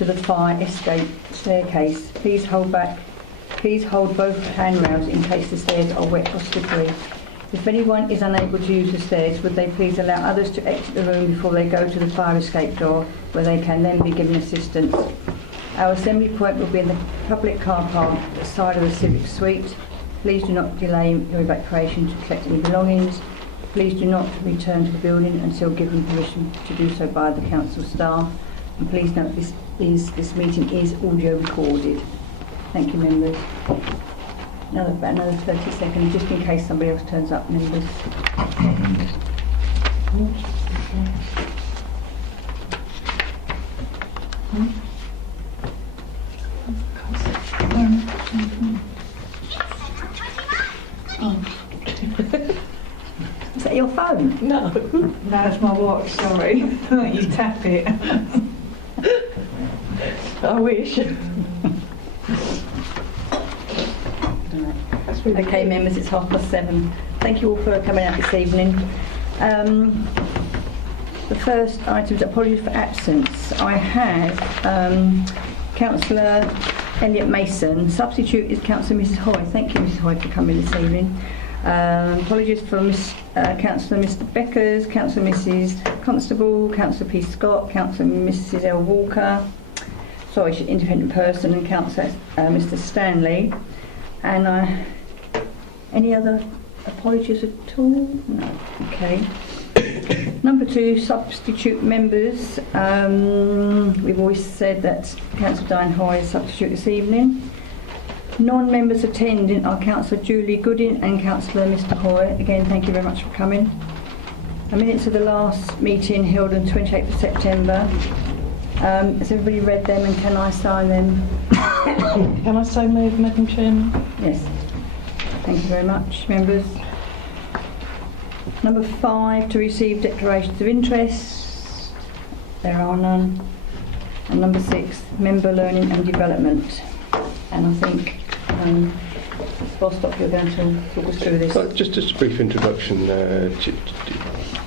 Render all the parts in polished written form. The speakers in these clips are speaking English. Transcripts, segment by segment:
to the fire escape staircase. Please hold both handrails in case the stairs are wet or slippery. If anyone is unable to use the stairs, would they please allow others to exit the room before they go to the fire escape door, where they can then be given assistance. Our assembly point will be in the public car park at the side of the Civic Suite. Please do not delay your evacuation to collect any belongings. Please do not return to the building until given permission to do so by the council staff. And please note this meeting is audio recorded. Thank you, members. About another 30 seconds, just in case somebody else turns up, members. Is that your phone? No. That's my watch, sorry. You tap it. I wish. Okay, members, it's 7:30. Thank you all for coming out this evening. The first item is apologies for absence. I have Councillor Elliot Mason. Substitute is Councillor Mrs Hoy. Thank you, Mrs Hoy, for coming this evening. Apologies for Councillor Mr Beckers, Councillor Mrs Constable, Councillor P Scott, Councillor Mrs L Walker, sorry, she's an independent person, and Councillor Mr Stanley. And any other apologies at all? No. Okay. Number 2, substitute members. We've always said that Councillor Diane Hoy is substitute this evening. Non-members attending are Councillor Julie Gooding and Councillor Mr Hoy. Again, thank you very much for coming. The minutes of the last meeting held on 28th of September. Has everybody read them, and can I sign them? Can I so move, Madam Chairman? Yes. Thank you very much, members. Number 5, to receive declarations of interest. There are none. And number 6, member learning and development. And I think, Bostock, you're going to talk us through this. Just a brief introduction,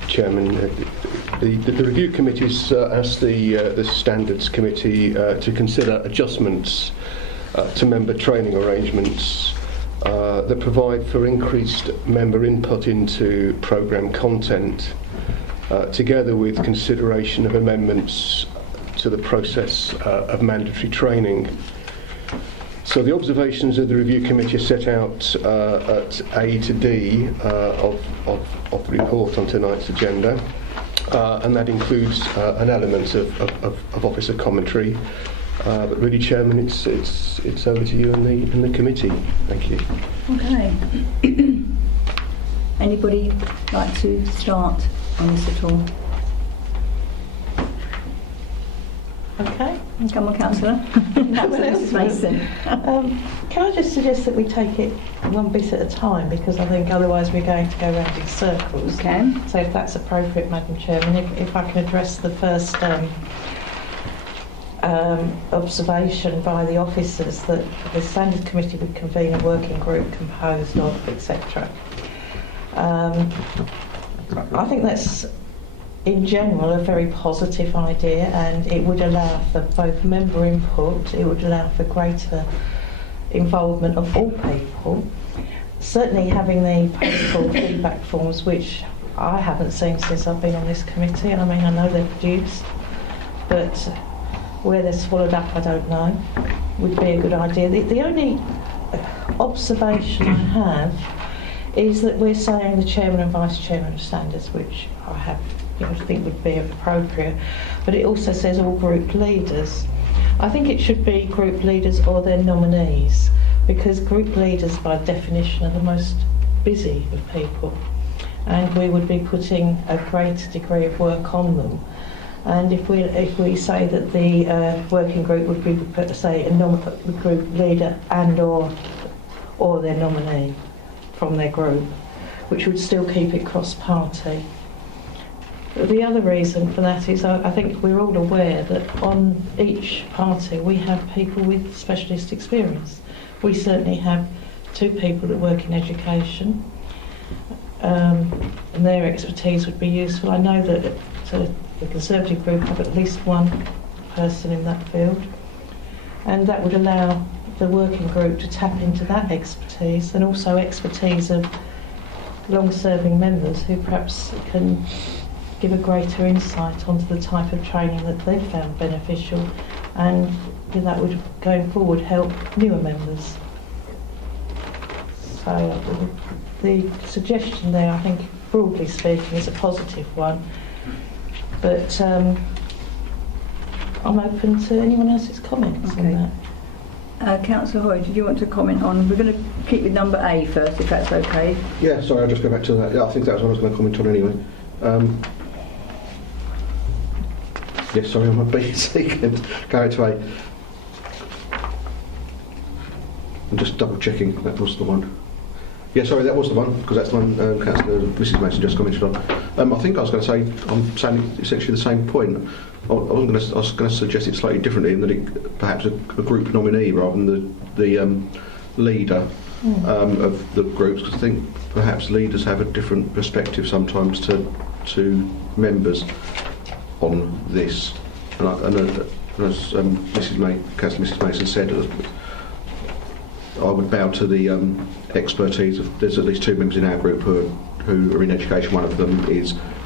Chairman. The review committee's asked the Standards Committee to consider adjustments to member training arrangements that provide for increased member input into programme content, together with consideration of amendments to the process of mandatory training. So the observations of the review committee are set out at A to D of the report on tonight's agenda, and that includes an element of officer commentary. But really, Chairman, it's over to you and the committee. Thank you. Okay. Anybody like to start on this at all? Okay. Come on, Councillor. Mrs Mason. Can I just suggest that we take it one bit at a time, because I think otherwise we're going to go round in circles. Okay. So if that's appropriate, Madam Chairman, if I can address the first observation by the officers that the Standards Committee would convene a working group composed of, etc. I think that's, in general, a very positive idea, and it would allow for both member input, it would allow for greater involvement of all people. Certainly having the postal feedback forms, which I haven't seen since I've been on this committee. I mean, I know they're produced, but where they're swallowed up, I don't know, would be a good idea. The only observation I have is that we're saying the chairman and vice chairman of standards, which I think would be appropriate, but it also says all group leaders. I think it should be group leaders or their nominees, because group leaders by definition are the most busy of people, and we would be putting a greater degree of work on them. And if we say that the working group would be, say, a group leader and or their nominee from their group, which would still keep it cross-party. The other reason for that is I think we're all aware that on each party we have people with specialist experience. We certainly have 2 people that work in education, and their expertise would be useful. I know that the Conservative group have at least one person in that field, and that would allow the working group to tap into that expertise and also expertise of long-serving members who perhaps can give a greater insight onto the type of training that they've found beneficial, and that would, going forward, help newer members. So the suggestion there, I think, broadly speaking, is a positive one, but I'm open to anyone else's comments on that. Councillor Hoy, did you want to comment on, we're going to keep with number A first, if that's okay. Yeah, sorry, I'll just go back to that. Yeah, I think that was what I was going to comment on anyway. Yes, sorry, I'm a B second. Go to A. I'm just double checking that was the one. Yeah, sorry, that was the one, because that's the one Councillor Mrs Mason just commented on. I think I was going to say, I'm saying essentially the same point. I was going to suggest it slightly differently, in that it perhaps a group nominee rather than the leader of the groups, because I think perhaps leaders have a different perspective sometimes to members on this. And as Councillor Mrs Mason said, I would bow to the expertise of, there's at least two members in our group who are in education. One of them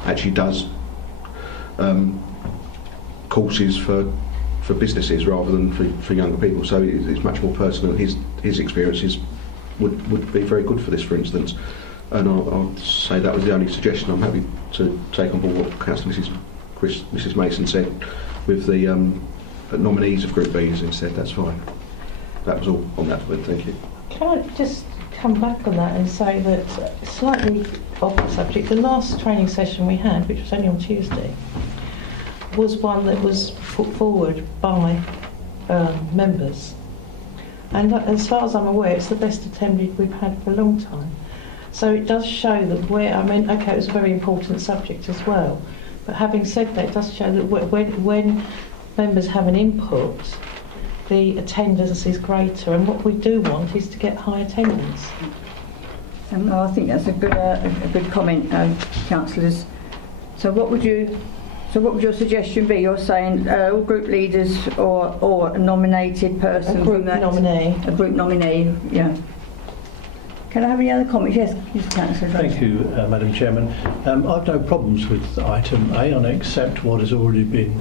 actually does courses for businesses rather than for younger people, so it's much more personal. His experiences would be very good for this, for instance, and I'll say that was the only suggestion. I'm happy to take on board what Councillor Mrs Mason said with the nominees of Group B's instead. That's fine. That was all on that point. Thank you. Can I just come back on that and say that, slightly off the subject, the last training session we had, which was only on Tuesday, was one that was put forward by members, and as far as I'm aware, it's the best attended we've had for a long time. So it does show that okay, it was a very important subject as well, but having said that, it does show that when members have an input, the attendance is greater, and what we do want is to get high attendance. I think that's a good comment, councillors. So what would your suggestion be? You're saying all group leaders or a nominated person? A group nominee. A group nominee, yeah. Can I have any other comments? Yes, Councillor. Thank you, Madam Chairman. I've no problems with item A, and I accept what has already been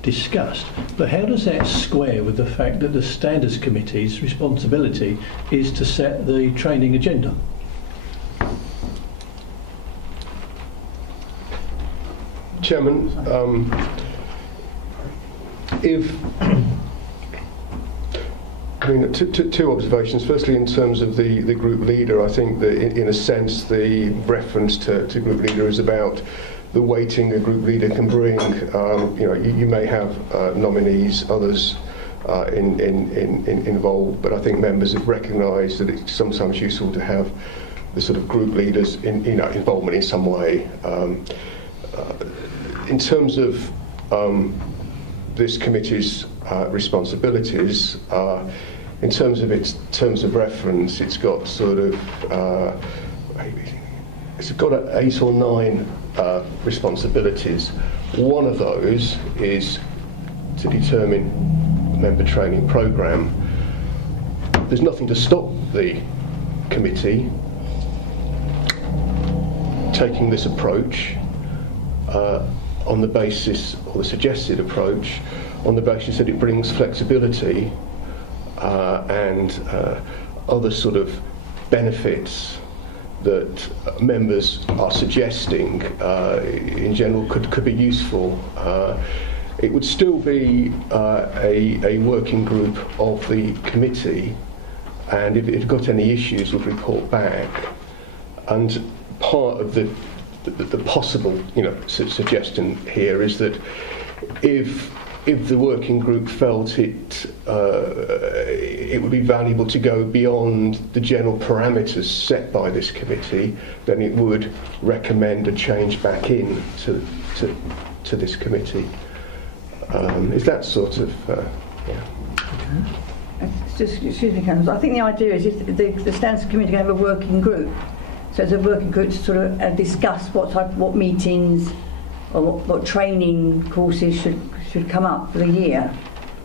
discussed. But how does that square with the fact that the Standards Committee's responsibility is to set the training agenda? Chairman, two observations. Firstly, in terms of the group leader, I think that in a sense the reference to group leader is about the weighting a group leader can bring. You may have nominees, others involved, but I think members have recognised that it's sometimes useful to have the sort of group leaders involvement in some way. In terms of this committee's responsibilities, in terms of its terms of reference, it's got sort of it's got 8 or 9 responsibilities. One of those is to determine member training programme. There's nothing to stop the committee taking this approach on the basis, or the suggested approach, on the basis that it brings flexibility and other sort of benefits that members are suggesting in general could be useful. It would still be a working group of the committee, and if it got any issues would report back. And part of the possible suggestion here is that if the working group felt it would be valuable to go beyond the general parameters set by this committee, then it would recommend a change back in to this committee. Is that sort of Excuse me, Councillor. I think the idea is if the Standards Committee can have a working group. So it's a working group to sort of discuss what meetings or what training courses should come up for the year.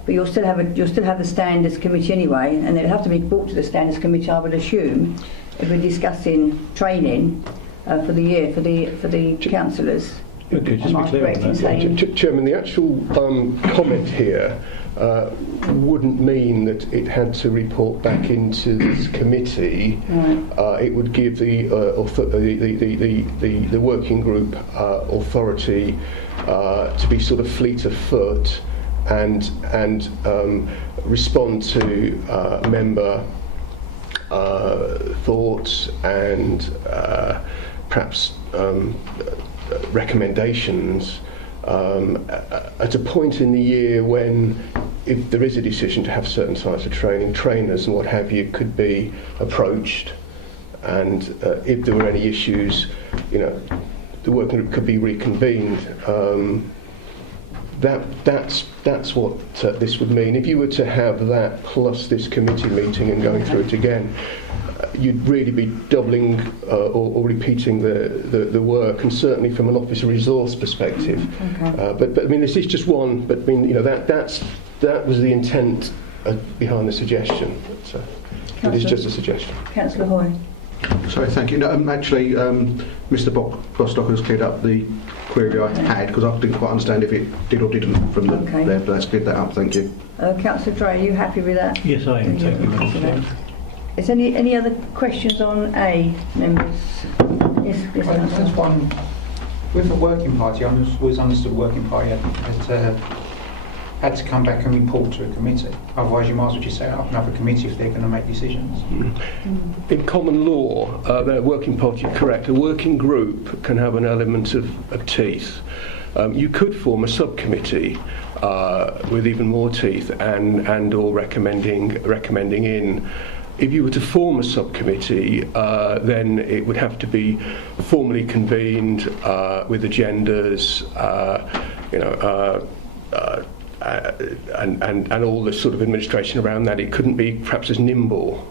But you'll still have the standards committee anyway, and it'll have to be brought to the standards committee, I would assume, if we're discussing training for the year for the councillors. Okay, just Am be I clear correct on in that. saying- Chairman, the actual comment here wouldn't mean that it had to report back into this committee. Right. It would give the working group authority to be sort of fleet of foot and respond to member thoughts and perhaps recommendations at a point in the year when, if there is a decision to have certain types of training, trainers and what have you could be approached, and if there were any issues, the working group could be reconvened. That's what this would mean. If you were to have that plus this committee meeting and going through it again, you'd really be doubling or repeating the work, and certainly from an officer resource perspective. Okay. But I mean, this is just one. But I mean, that was the intent behind the suggestion. So it is just a suggestion. Councillor Hoy. Sorry, thank you. No, actually, Mr. Bostock has cleared up the query I had, because I didn't quite understand if it did or didn't from the Okay. there, but that's cleared that up, thank you. Councillor Dray, are you happy with that? Yes, I am. Thank you, Madam Chairman. Is any other questions on A, members? Yes, Just Councillor. one, with the working party, I always understood the working party had to come back and report to a committee. Otherwise, you might as well just set up another committee if they're going to make decisions. In common law, the working party, correct. A working group can have an element of teeth. You could form a subcommittee with even more teeth and or recommending in. If you were to form a subcommittee, then it would have to be formally convened with agendas, and all the sort of administration around that. It couldn't be perhaps as nimble.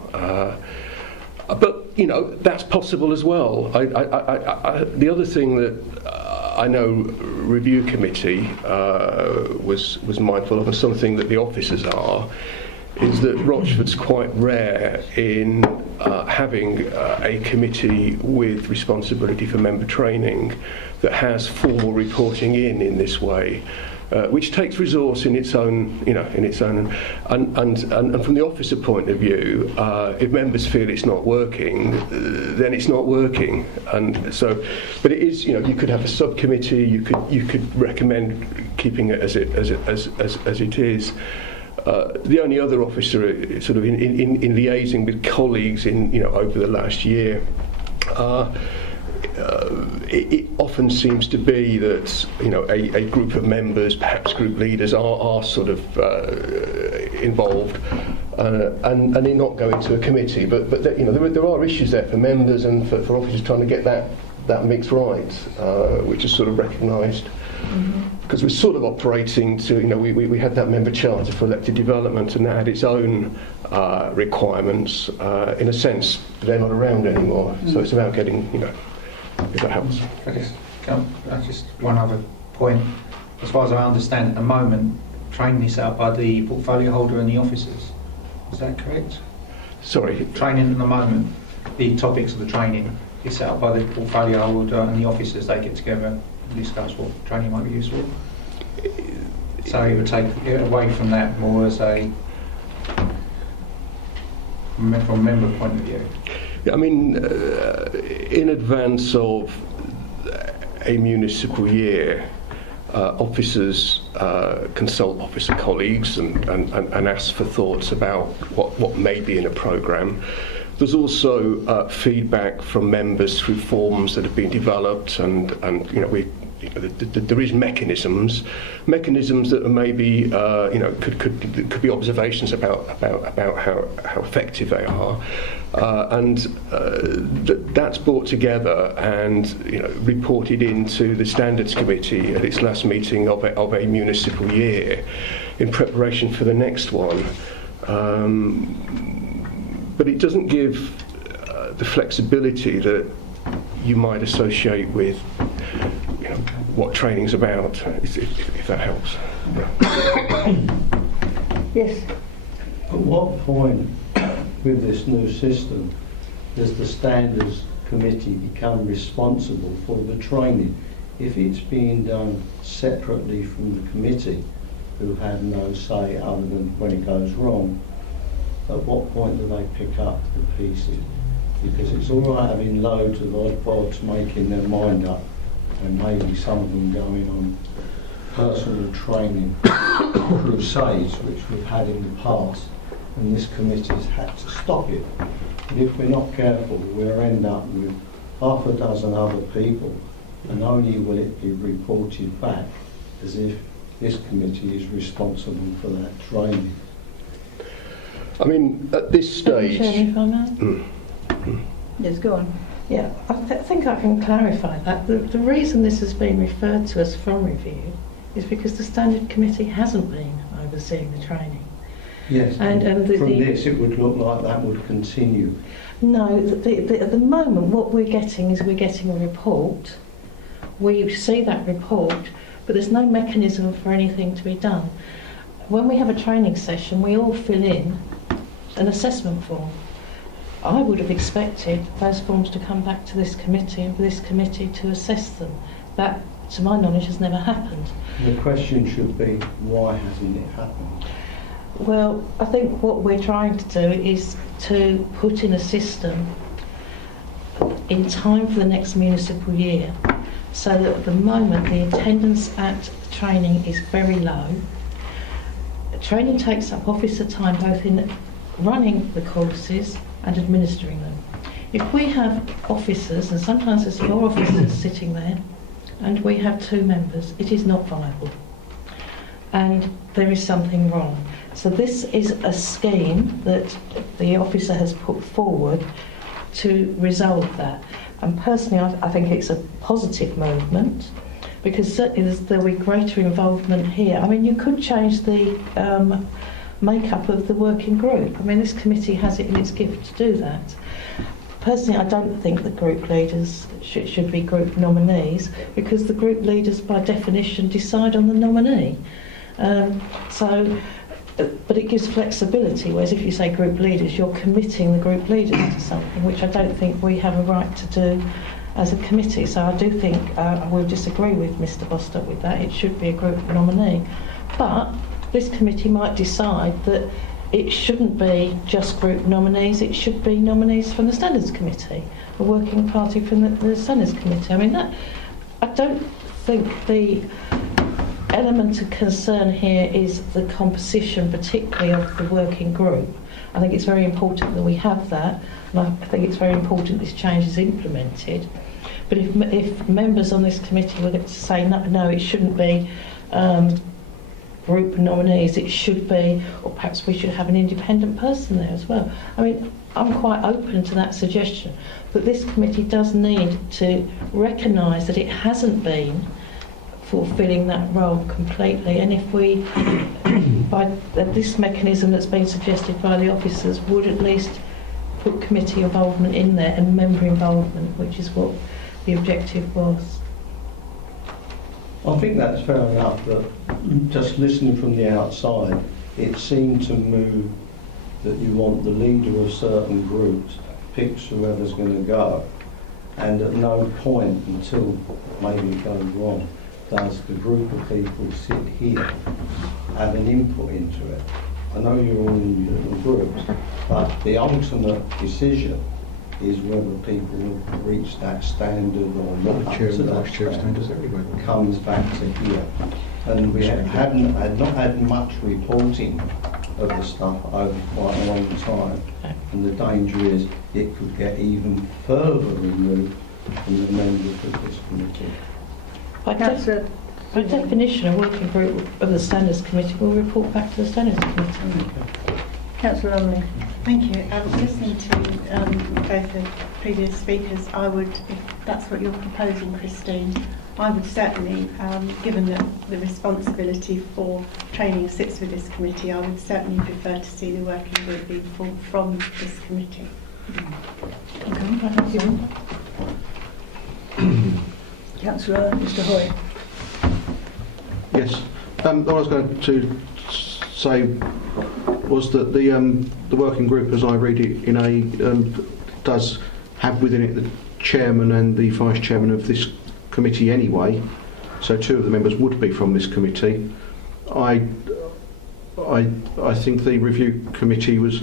But that's possible as well. The other thing that I know review committee was mindful of, and something that the officers are, is that Rochford's quite rare in having a committee with responsibility for member training that has formal reporting in this way. Which takes resource in its own, and from the officer point of view, if members feel it's not working, then it's not working. And so, but it is, you could have a subcommittee. You could recommend keeping it as it is. The only other officer, sort of in liaising with colleagues over the last year. It often seems to be that a group of members, perhaps group leaders, are sort of involved, and they're not going to a committee. But there are issues there for members and for officers trying to get that mix right, which is sort of recognised. Because we're sort of operating to, we had that member charter for elected development, and that had its own requirements. In a sense, they're not around anymore, so it's about getting, if that helps. Just one other point. As far as I understand, at the moment, training is set up by the portfolio holder and the officers. Is that correct? Sorry. Training at the moment, the topics of the training is set up by the portfolio holder and the officers. They get together and discuss what training might be useful. So it would take it away from that more as from a member point of view. Yeah, I mean, in advance of a municipal year, officers consult officer colleagues and ask for thoughts about what may be in a programme. There's also feedback from members through forms that have been developed, and there is mechanisms that are maybe could be observations about how effective they are, and that's brought together and reported into the standards committee at its last meeting of a municipal year in preparation for the next one. But it doesn't give the flexibility that you might associate with what training's about, if that helps. Yes. At what point with this new system does the standards committee become responsible for the training? If it's being done separately from the committee, who have no say other than when it goes wrong, at what point do they pick up the pieces? Because it's all right having loads of odd bods making their mind up, and maybe some of them going on personal training crusades, which we've had in the past, and this committee's had to stop it. But if we're not careful, we'll end up with half a dozen other people, and only will it be reported back as if this committee is responsible for that training. I mean, at this stage... Chairman, if I may? Yes, go on. Yeah, I think I can clarify that. The reason this has been referred to as from review is because the Standard Committee hasn't been overseeing the training. Yes, And from this it would look like that would continue. No, at the moment what we're getting is we're getting a report. We see that report, but there's no mechanism for anything to be done. When we have a training session, we all fill in an assessment form. I would have expected those forms to come back to this committee and for this committee to assess them. That, to my knowledge, has never happened. The question should be, why hasn't it happened? Well, I think what we're trying to do is to put in a system in time for the next municipal year, so that at the moment the attendance at training is very low. Training takes up officer time both in running the courses and administering them. If we have officers, and sometimes there's 4 officers sitting there, and we have 2 members, it is not viable. And there is something wrong. So this is a scheme that the officer has put forward to resolve that. And personally, I think it's a positive movement, because certainly there'll be greater involvement here. I mean, you could change the makeup of the working group. I mean, this committee has it in its gift to do that. Personally, I don't think that group leaders should be group nominees, because the group leaders, by definition, decide on the nominee. But it gives flexibility, whereas if you say group leaders, you're committing the group leaders to something, which I don't think we have a right to do as a committee. So I do think I will disagree with Mr Bostock with that. It should be a group nominee. But this committee might decide that it shouldn't be just group nominees, it should be nominees from the Standards Committee, a working party from the Standards Committee. I mean, that, I don't think the element of concern here is the composition, particularly of the working group. I think it's very important that we have that, and I think it's very important this change is implemented. But if members on this committee were to say no, it shouldn't be group nominees, it should be, or perhaps we should have an independent person there as well. I mean, I'm quite open to that suggestion, but this committee does need to recognise that it hasn't been fulfilling that role completely, and if we, by this mechanism that's been suggested by the officers, would at least put committee involvement in there and member involvement, which is what the objective was. I think that's fair enough, but just listening from the outside, it seemed to move that you want the leader of certain groups picks whoever's going to go, and at no point until maybe it goes wrong does the group of people sit here have an input into it. I know you're all in little groups, but the ultimate decision is whether people have reached that standard or not. The chair and the vice chair standards everywhere. Comes back to here. And we had not had much reporting of the stuff over quite a long time. And the danger is it could get even further removed from the members of this committee. By definition, a working group of the Standards Committee will report back to the Standards Committee. Councillor Lumley. Thank you. Listening to both the previous speakers, I would, if that's what you're proposing, Christine, I would certainly, given that the responsibility for training sits with this committee, I would certainly prefer to see the working group being formed from this committee. Councillor Mr Hoy. Yes. What I was going to say was that the working group, as I read it in A, does have within it the chairman and the vice chairman of this committee anyway. So 2 of the members would be from this committee. I think the review committee was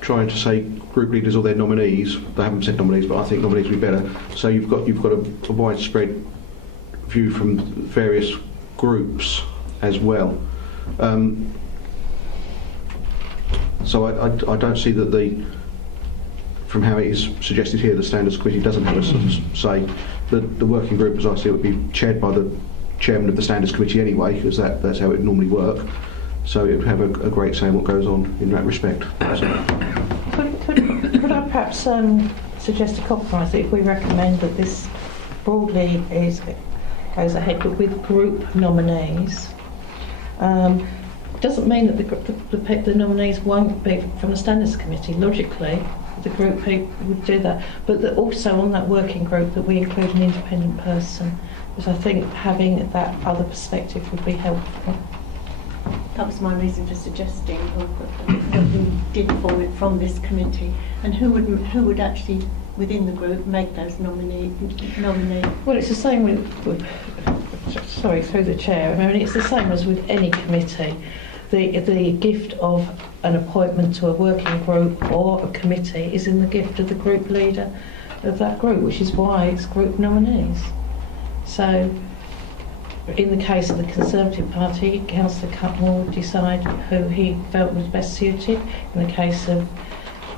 trying to say group leaders or their nominees. They haven't said nominees, but I think nominees would be better. So you've got a widespread view from various groups as well. So I don't see that from how it is suggested here, the standards committee doesn't have a sort of say. The working group, as I see it, would be chaired by the chairman of the standards committee anyway, because that's how it would normally work. So it would have a great say in what goes on in that respect. Could I perhaps suggest a compromise that if we recommend that this broadly goes ahead with group nominees, doesn't mean that the nominees won't be from the standards committee. Logically, the group people would do that, but that also on that working group that we include an independent person, because I think having that other perspective would be helpful. That was my reason for suggesting that we did form it from this committee, and who would actually within the group make those nominee. Well, it's the same with sorry, through the chair. I mean, it's the same as with any committee. The gift of an appointment to a working group or a committee is in the gift of the group leader of that group, which is why it's group nominees. So, in the case of the Conservative Party, Councillor Cutmore would decide who he felt was best suited. In the case of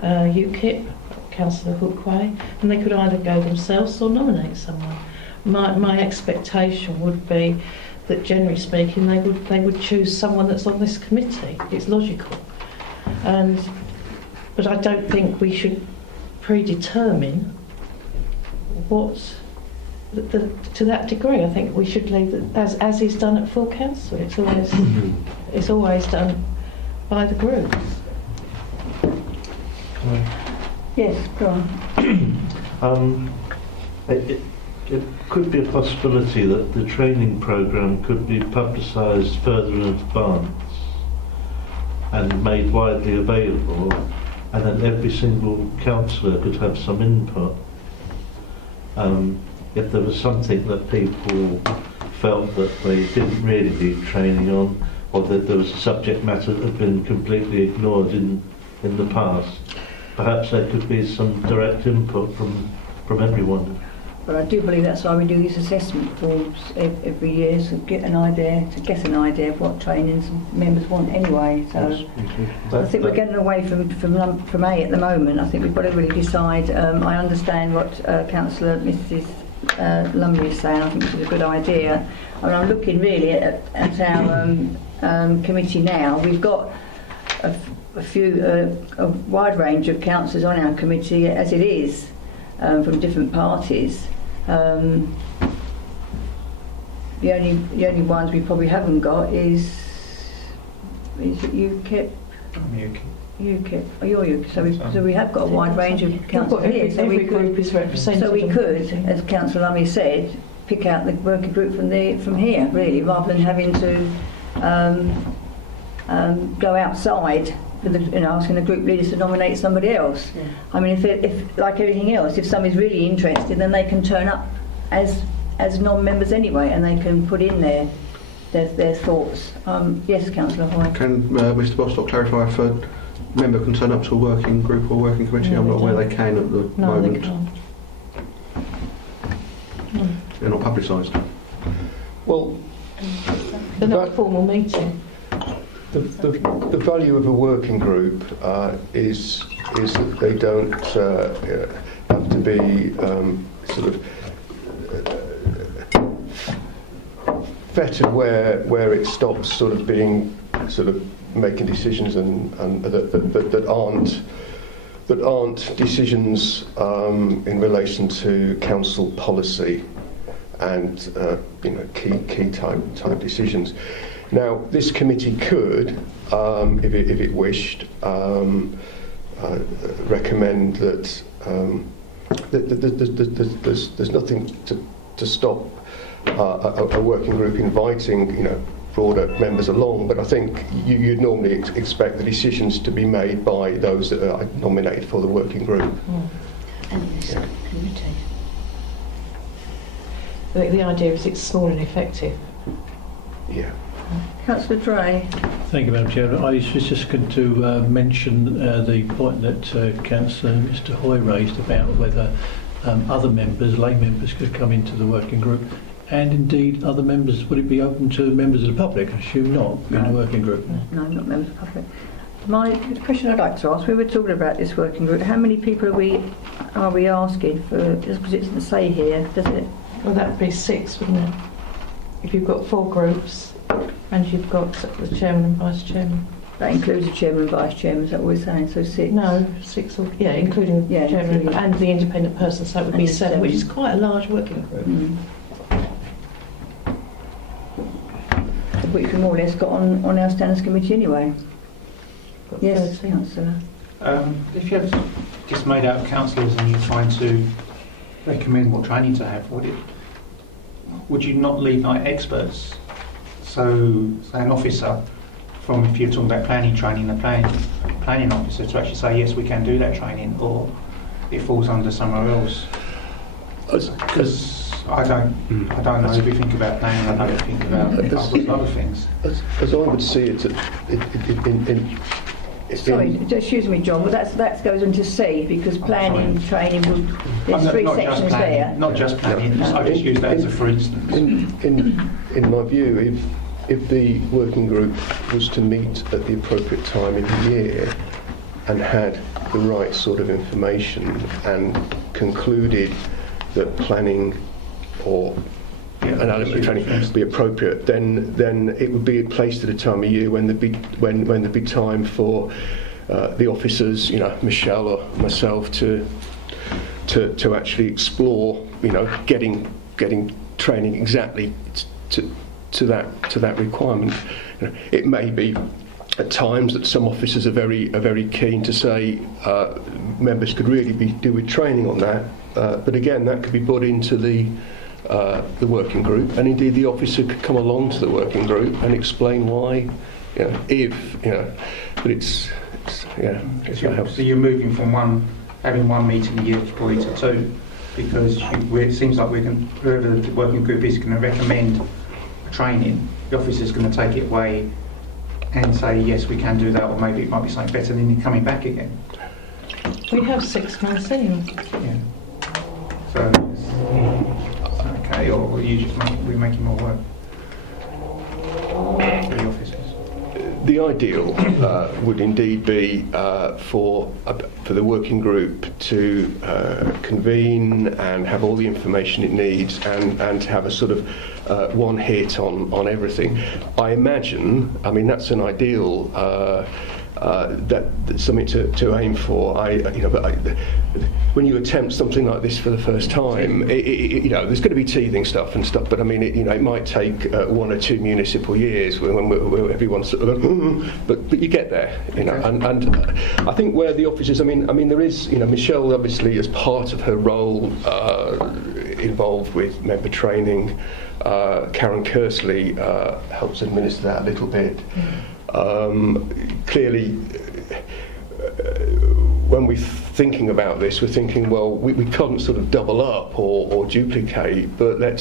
UKIP, Councillor Hookway, and they could either go themselves or nominate someone. My expectation would be that, generally speaking, they would choose someone that's on this committee. It's logical, but I don't think we should predetermine what. To that degree, I think we should leave it as is done at full council. It's always done by the groups. Yes, go on. It could be a possibility that the training programme could be publicised further in advance and made widely available, and then every single councillor could have some input. If there was something that people felt that they didn't really need training on, or that there was a subject matter that had been completely ignored in the past, perhaps there could be some direct input from everyone. But I do believe that's why we do these assessment forms every year, to get an idea of what trainings members want anyway. So I think we're getting away from A at the moment. I think we've got to really decide. I understand what Councillor Mrs. Lumley is saying. I think this is a good idea. I mean, I'm looking really at our committee now. We've got a wide range of councillors on our committee as it is, from different parties. The only ones we probably haven't got is it UKIP? UKIP. Oh, you're UKIP. So we have got a wide range of councillors here. So every group is represented. So we could, as Councillor Lumley said, pick out the working group from here, really, rather than having to go outside with asking the group leaders to nominate somebody else. Yeah. I mean, if like everything else, if somebody's really interested, then they can turn up as non-members anyway, and they can put in their thoughts. Yes, Councillor Hoy. Can Mr. Bostock clarify if a member can turn up to a working group or working committee? No, I'm not aware they can at the moment. They can't. No. They're not publicised. Well, They're not a formal meeting. the value of a working group is that they don't have to be sort of vetted where it stops sort of being sort of making decisions and that aren't decisions in relation to council policy and key type decisions. Now, this committee could, if it wished, recommend that there's nothing to stop a working group inviting broader members along, but I think you'd normally expect the decisions to be made by those that are nominated for the working group. And this Yeah. committee. The idea is it's small and effective. Yeah. Councillor Dray. Thank you, Madam Chair. I was just going to mention the point that Councillor Mr Hoy raised about whether other members, lay members, could come into the working group, and indeed other members. Would it be open to members of the public? I assume not in the working group. No, not members of the public. The question I'd like to ask, we were talking about this working group, how many people are we asking for, just because it doesn't say here, does it? Well, that would be 6, wouldn't it? If you've got 4 groups and you've got the chairman and vice chairman. That includes the chairman and vice chairman, is that what we're saying? So 6? No, 6 or, yeah, including Yeah, the chairman including- and the independent person, so it would be And 7, which is 7. quite a large working group. Which we more or less got on our standards committee anyway. Got Yes, 13. councillor. If you have just made out of councillors and you're trying to recommend what training to have, would you not leave like experts? So, say an officer from, if you're talking about planning training, the planning officer to actually say yes, we can do that training, or it falls under somewhere else. Because I don't know everything about planning. I know everything about other things. As I would see it, Sorry, excuse me, John, but that goes into C, because planning, training, there's Not 3 just sections planning, there. Not just planning. I just use that as a for instance. in my view, if the working group was to meet at the appropriate time in the year and had the right sort of information and concluded that planning or an element of training would be appropriate, then it would be placed at a time of year when there'd be time for the officers, Michelle or myself, to actually explore, getting training exactly to that requirement. It may be at times that some officers are very keen to say members could really do with training on that, but again that could be put into the working group, and indeed the officer could come along to the working group and explain why, but it's that helps. So you're moving from having one meeting a year probably to 2, because it seems like whoever the working group is going to recommend a training, the officer's going to take it away and say yes, we can do that, or maybe it might be something better than coming back again. We have 6 months anyway. Yeah. So okay, or we're making more work for the officers. The ideal would indeed be for the working group to convene and have all the information it needs and have a sort of one hit on everything. I imagine, that's an ideal, that's something to aim for. When you attempt something like this for the first time, there's going to be teething stuff and stuff, but it might take 1 or 2 municipal years when everyone's sort of but you get there, and I think where the officers, there is, Michelle obviously as part of her role involved with member training. Karen Kersley helps administer that a little bit. Clearly, when we're thinking about this, we're thinking, well, we can't sort of double up or duplicate, but the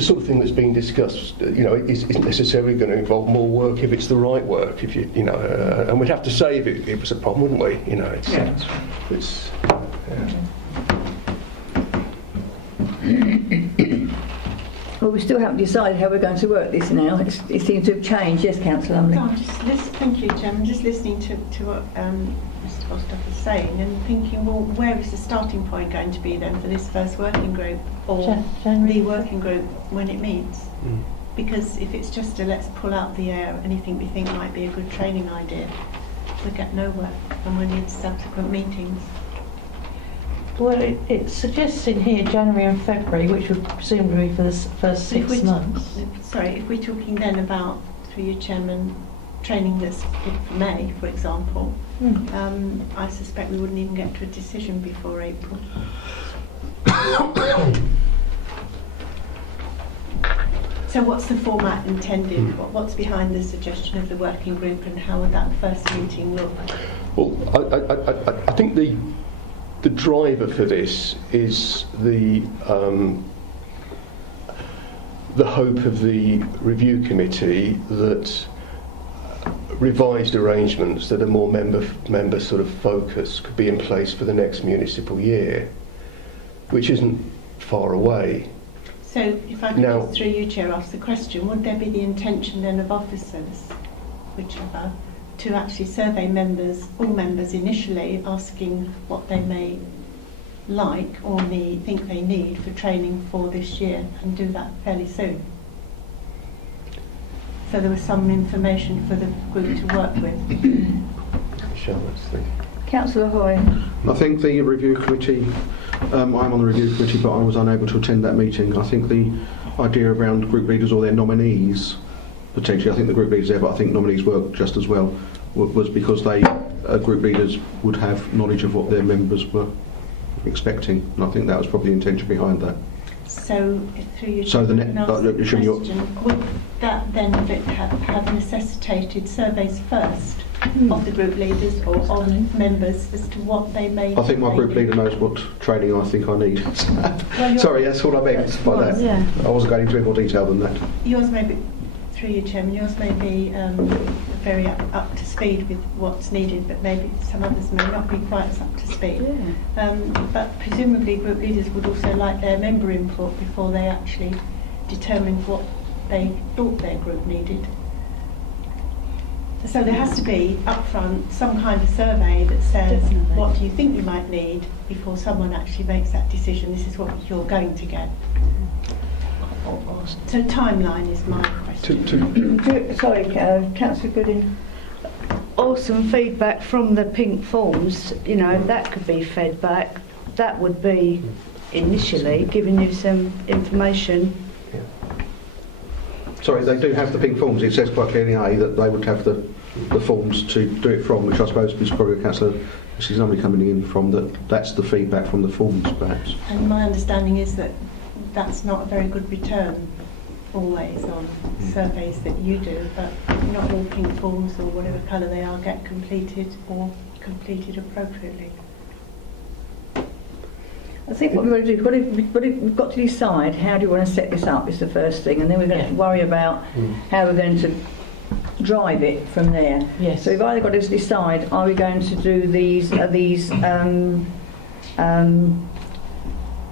sort of thing that's being discussed, isn't necessarily going to involve more work if it's the right work. If and we'd have to say if it was a problem, wouldn't we? It's. Well, we still haven't decided how we're going to work this now. It seems to have changed. Yes, Councillor Lumley. Thank you, Chairman. Just listening to what Mr Bostock is saying and thinking, well, where is the starting point going to be then for this first working group or the working group when it meets? Because if it's just let's pull out the air anything we think might be a good training idea, we get nowhere, and we need subsequent meetings. Well, it suggests in here January and February, which would presumably be for the first 6 months. Sorry, if we're talking then about, through you, Chairman, training that's in May, for example, I suspect we wouldn't even get to a decision before April. So what's the format intended? What's behind the suggestion of the working group, and how would that first meeting look? Well, I think the driver for this is the hope of the review committee that revised arrangements that are more member sort of focus could be in place for the next municipal year, which isn't far away. So if I could Now- just, through you, Chair, ask the question, would there be the intention then of officers, whichever, to actually survey members, all members initially, asking what they may like or think they need for training for this year, and do that fairly soon? So there was some information for the group to work with. Michelle, that's the... Councillor Hoy. I think the review committee, I'm on the review committee, but I was unable to attend that meeting. I think the idea around group leaders or their nominees, potentially, I think the group leaders there, but I think nominees work just as well, was because group leaders would have knowledge of what their members were expecting, and I think that was probably the intention behind that. So, through you, So the can I ask the should you- question, would that then have necessitated surveys first of the group leaders or of members as to what they may... I think my group leader knows what training I think I need. Sorry, that's all I meant by that. Yeah. I wasn't going into any more detail than that. Yours may be, through you, Chairman, yours may be very up to speed with what's needed, but maybe some others may not be quite as up to speed. But presumably group leaders would also like their member input before they actually determined what they thought their group needed. So there has to be upfront some kind of survey that says, Definitely. what do you think you might need, before someone actually makes that decision, this is what you're going to get. So timeline is my question. Sorry, Councillor Gooding. Or some feedback from the pink forms, you know, that could be fed back. That would be initially giving you some information. Sorry, they do have the pink forms. It says quite clearly that they would have the forms to do it from, which I suppose is probably Councillor, she's normally coming in from, that's the feedback from the forms, perhaps. And my understanding is that that's not a very good return always on surveys that you do, but not all pink forms or whatever colour they are get completed or completed appropriately. I think what we've got to do, we've got to decide how do we want to set this up is the first thing, and then we're going to worry about how we're going to drive it from there. Yes. So we've either got to decide, are we going to do these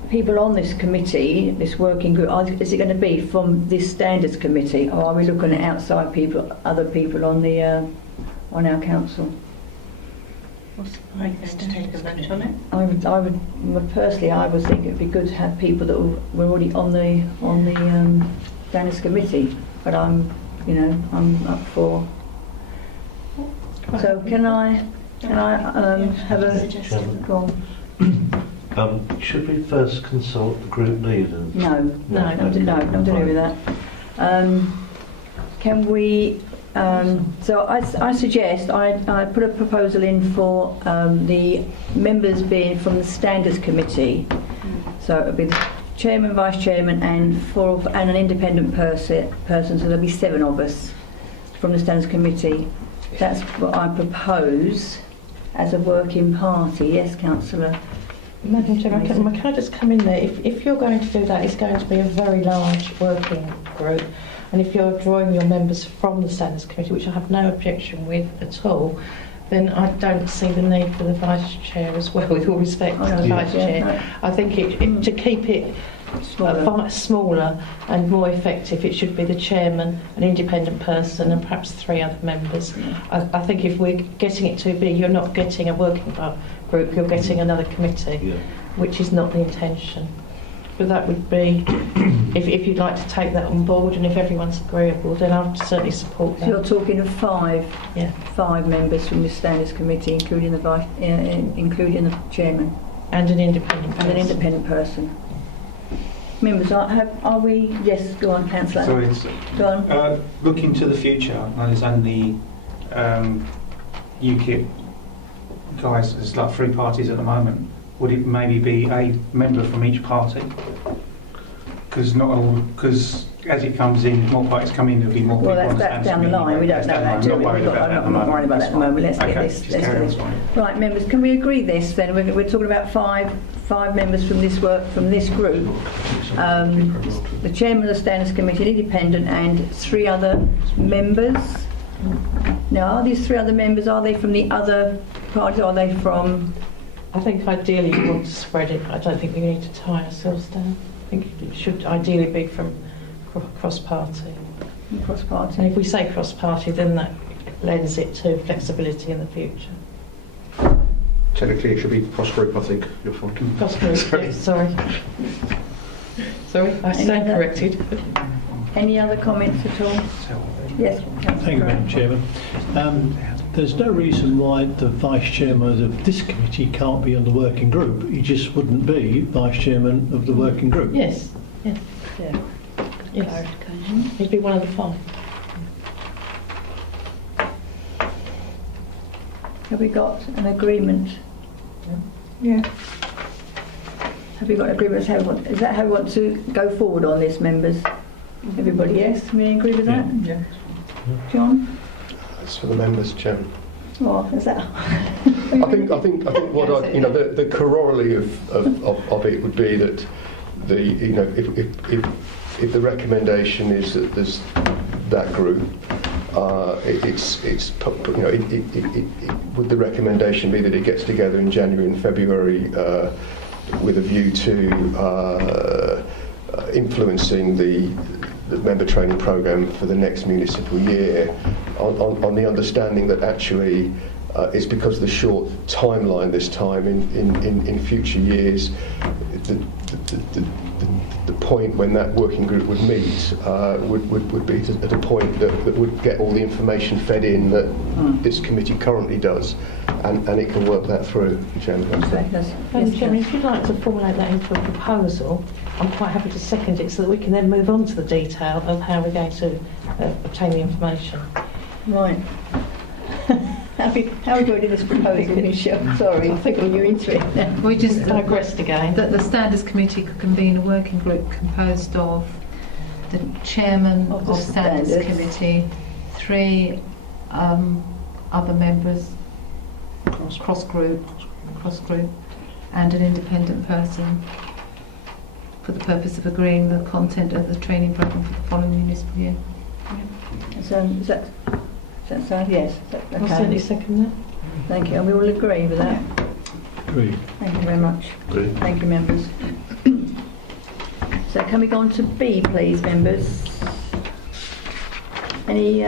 people on this committee, this working group, is it going to be from this standards committee, or are we looking at outside people, other people on the on our council? Are you going to take a vote on it? I would personally, I would think it'd be good to have people that were already on the standards committee. But I'm up for. So can I have a suggestion? go on. Should we first consult the group leaders? No, not to do with that. Can we? So I suggest I put a proposal in for the members being from the standards committee. So it would be the chairman, vice chairman, and an independent person. So there'll be 7 of us from the standards committee. That's what I propose as a working party. Yes, Councillor. Madam Chair, can I just come in there? If you're going to do that, it's going to be a very large working group. And if you're drawing your members from the Standards Committee, which I have no objection with at all, then I don't see the need for the Vice Chair as well, with all respect to the Vice Chair. I think to keep it smaller and more effective, it should be the Chairman, an independent person, and perhaps 3 other members. I think if we're getting it too big, you're not getting a working group, you're getting another committee, which is not the intention. But that would be, if you'd like to take that on board, and if everyone's agreeable, then I would certainly support that. So you're talking of 5 members from the standards committee, including the chairman And an independent person. and an independent person. Members, are we? Yes, go on, Councillor. So it's Go on. looking to the future. I understand the UKIP guys, there's like 3 parties at the moment. Would it maybe be a member from each party? because not all, because as it comes in, more parties come in, there'll be more people Well, on that's the down the standards line. We don't committee. know that, I'm do not we? worried about that at the I'm not worried about that at the moment. Let's get Okay, this. just Let's carry get on, this. fine. Right, members, can we agree this then? We're talking about five members from this group. The chairman of the standards committee, an independent, and 3 other members. Now, are these 3 other members? Are they from the other parties? Or are they from? I think ideally you want to spread it. I don't think we need to tie ourselves down. I think it should ideally be from cross-party. Cross-party. And if we say cross-party, then that lends it to flexibility in the future. Technically, it should be cross-group, I think. You're fine. Cross-group, yes, sorry. Sorry, I stand corrected. Any other comments at all? Yes. Thank you, Madam Chairman. There's no reason why the Vice Chairman of this committee can't be on the working group. He just wouldn't be Vice Chairman of the working group. Yes, yes. Yeah. Yes. He'd be one of the 5. Have we got an agreement? Yeah. Have we got an agreement? Is that how we want to go forward on this, members? Everybody, yes? We agree with that? Yeah. John? That's for the members, Chairman. Well, is that? I think what the corollary of it would be that if the recommendation is that there's that group, would the recommendation be that it gets together in January and February with a view to influencing the member training programme for the next municipal year, on the understanding that actually it's because of the short timeline this time in future years, the point when that working group would meet would be at a point that would get all the information fed in that this committee currently does, and it can work that through, Chairman. Chairman, if you'd like to formulate that into a proposal, I'm quite happy to second it so that we can then move on to the detail of how we're going to obtain the information. Right. How are we going to do this proposal, Michelle? Sorry, I think you're into it now. We just digressed again. That the Standards Committee could convene a working group composed of the chairman Of of the Standards Standards. Committee, 3 other members, cross group, and an independent person, for the purpose of agreeing the content of the training programme for the following municipal year. So, is that so? Yes. I'll certainly second that. Thank you. And we all agree with that? Agreed. Thank you very much. Agreed. Thank you, members. So can we go on to B, please, members? Any...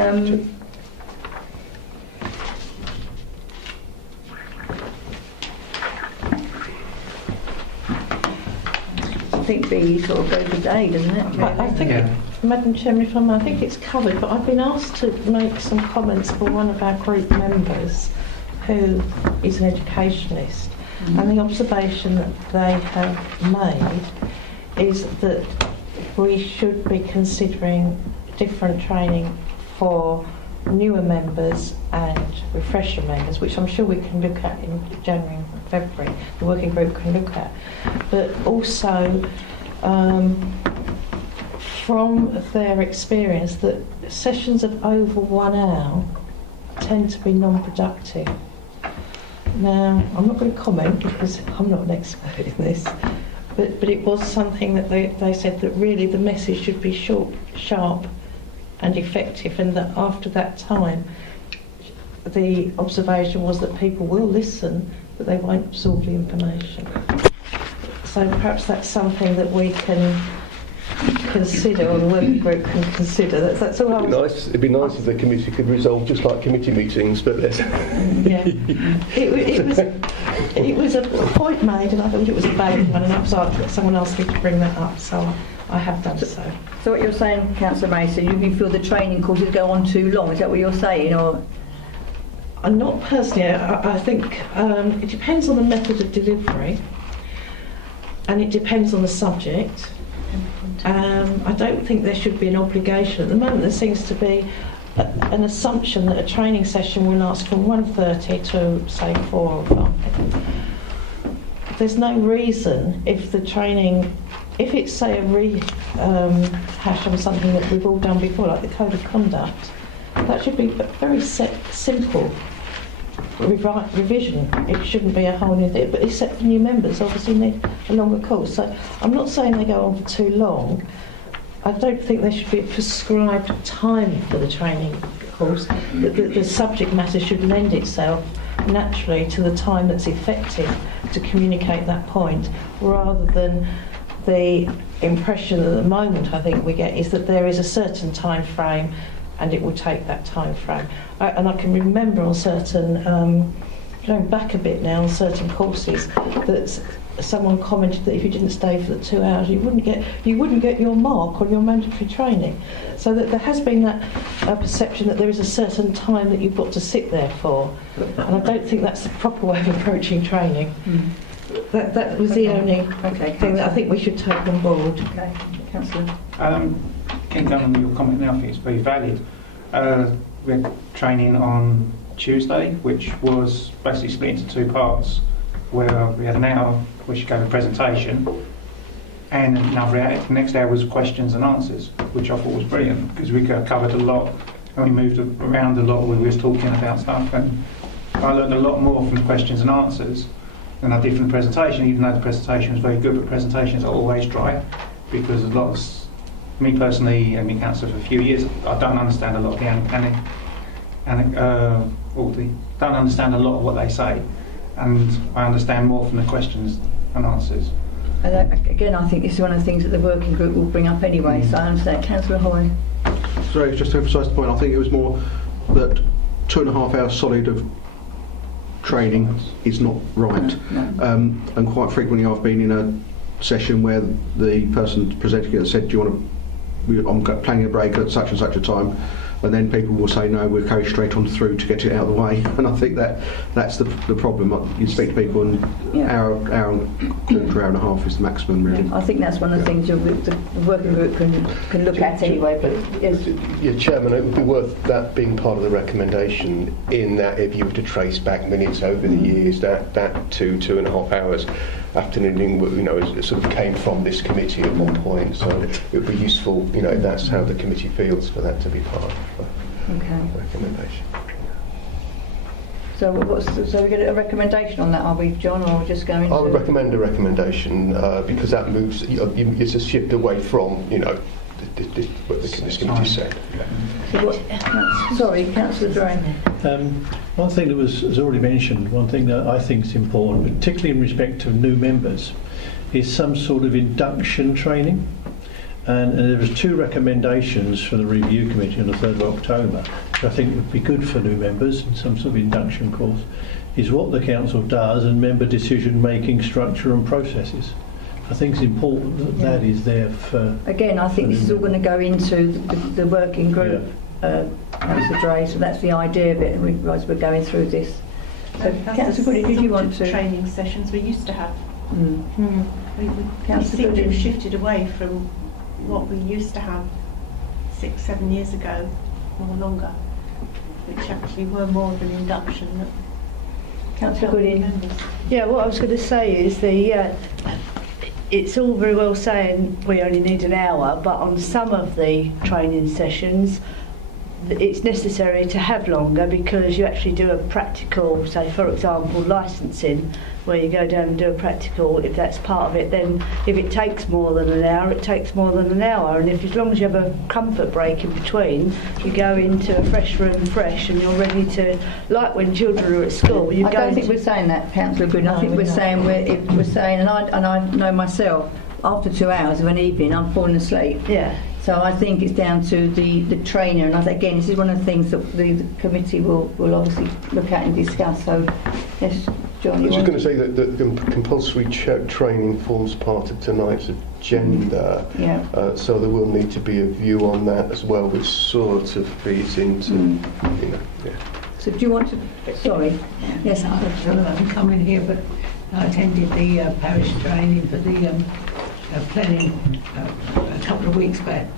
I think B sort of goes with A, doesn't it? I think, Yeah. Madam Chairman, if I may, I think it's covered, but I've been asked to make some comments for one of our group members who is an educationist, and the observation that they have made is that we should be considering different training for newer members and refresher members, which I'm sure we can look at in January and February, the working group can look at, but also from their experience that sessions of over 1 hour tend to be non-productive. Now, I'm not going to comment because I'm not an expert in this, but it was something that they said that really the message should be short, sharp and effective, and that after that time the observation was that people will listen but they won't absorb the information. So perhaps that's something that we can consider, or the working group can consider. That's all I was... It'd be nice if the committee could resolve just like committee meetings, but there's... Yeah. It was a point made, and I thought it was a valid one, and I was asked, someone asked me to bring that up, so I have done so. So what you're saying, Councillor Mason, you feel the training courses go on too long? Is that what you're saying, or...? Not personally. I think it depends on the method of delivery, and it depends on the subject. I don't think there should be an obligation. At the moment there seems to be an assumption that a training session will last from 1:30 to say 4 or 5. There's no reason, if the training if it's, say, a rehash of something that we've all done before, like the Code of Conduct, that should be a very simple revision. It shouldn't be a whole new thing, but except for new members, obviously need a longer course. So I'm not saying they go on for too long. I don't think there should be a prescribed time for the training course. The subject matter should lend itself naturally to the time that's effective to communicate that point, rather than the impression at the moment I think we get is that there is a certain time frame and it will take that time frame. And I can remember on certain, going back a bit now, on certain courses, that someone commented that if you didn't stay for the 2 hours, you wouldn't get your mark on your mandatory training. So that there has been that perception that there is a certain time that you've got to sit there for, and I don't think that's the proper way of approaching training. That was the only thing that I think we should take on board. Okay, Councillor. Ken, on your comment now, I think it's very valid. We had training on Tuesday, which was basically split into 2 parts, where we had an hour which gave a presentation, and another hour, the next hour was questions and answers, which I thought was brilliant, because we covered a lot, and we moved around a lot when we was talking about stuff, and I learned a lot more from the questions and answers than I did from the presentation, even though the presentation was very good, but presentations are always dry, because a lot of, me personally, I've been councillor for a few years, I don't understand a lot of don't understand a lot of what they say, and I understand more from the questions and answers. And again, I think this is one of the things that the working group will bring up anyway, so I understand. Councillor Hoy. Sorry, just to emphasise the point, I think it was more that 2.5 hours solid of training is not right. No. And quite frequently I've been in a session where the person presenting it said, do you want to, I'm planning a break at such and such a time, and then people will say no, we'll carry straight on through to get it out of the way. And I think that's the problem. You speak to people, and hour and a half is the maximum, really. I think that's one of the things the working group can look at anyway. But yes. Yeah, Chairman, it would be worth that being part of the recommendation, in that if you were to trace back minutes over the years, that 2.5 hours afternoon, it sort of came from this committee at one point. So it would be useful, if that's how the committee feels, for that to be part of the recommendation. So we get a recommendation on that, are we, John, or are we just going to... I would recommend a recommendation because that moves, it's a shift away from, what this committee said. Sorry, Councillor Drain. One thing that was already mentioned, one thing that I think is important, particularly in respect of new members, is some sort of induction training. And there was 2 recommendations for the review committee on the 3rd of October, which I think would be good for new members, in some sort of induction course, is what the council does and member decision-making structure and processes. I think it's important that that is there for... Again, I think this is all going to go into the working group, Councillor Dray, so that's the idea of it, as we're going through this. So, Councillor Goody, did you want to... Training sessions we used to have. We Councillor seem to have shifted away from what we used to have 6-7 years ago, or longer, which actually were more of an induction. Councillor Goody. Yeah, what I was going to say is it's all very well saying we only need an hour, but on some of the training sessions it's necessary to have longer, because you actually do a practical, say for example licensing, where you go down and do a practical. If that's part of it, then if it takes more than an hour, it takes more than an hour, and if as long as you have a comfort break in between, you go into a fresh room fresh and you're ready to, like when children are at school. I don't think we're saying that, Councillor Goodin. I think we're saying, and I know myself, after 2 hours of an evening I'm falling asleep. Yeah. So I think it's down to the trainer, and again, this is one of the things that the committee will obviously look at and discuss. So, yes, John. I was just going to say that the compulsory training forms part of tonight's agenda. Yeah. So there will need to be a view on that as well, which sort of feeds into, So do you want to? Sorry. Yes. I'm coming here, but I attended the parish training for the planning a couple of weeks back,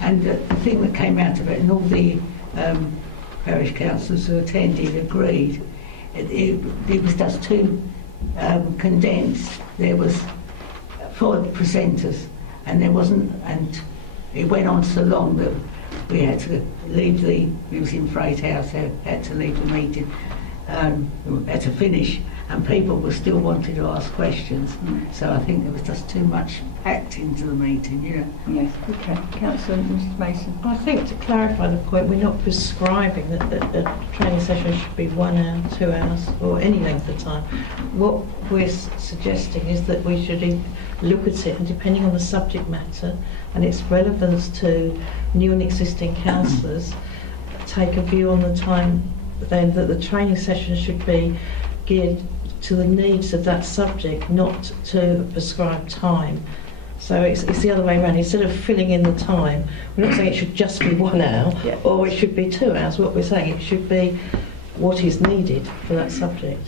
and the thing that came out of it, and all the parish councillors who attended agreed, it was just too condensed. There was for the presenters, and there wasn't, and it went on so long that we had to leave we was in Freight House, had to leave the meeting, had to finish, and people were still wanting to ask questions. So I think there was just too much packed into the meeting, you know. Yes, okay. Councillor Mrs Mason. I think to clarify the point, we're not prescribing that a training session should be 1 hour, 2 hours, or any length of time. What we're suggesting is that we should look at it, and depending on the subject matter and its relevance to new and existing councillors, take a view on the time then that the training session should be geared to the needs of that subject, not to a prescribed time. So it's the other way around. Instead of filling in the time, we're not saying it should just be 1 hour or it should be 2 hours. What we're saying, it should be what is needed for that subject,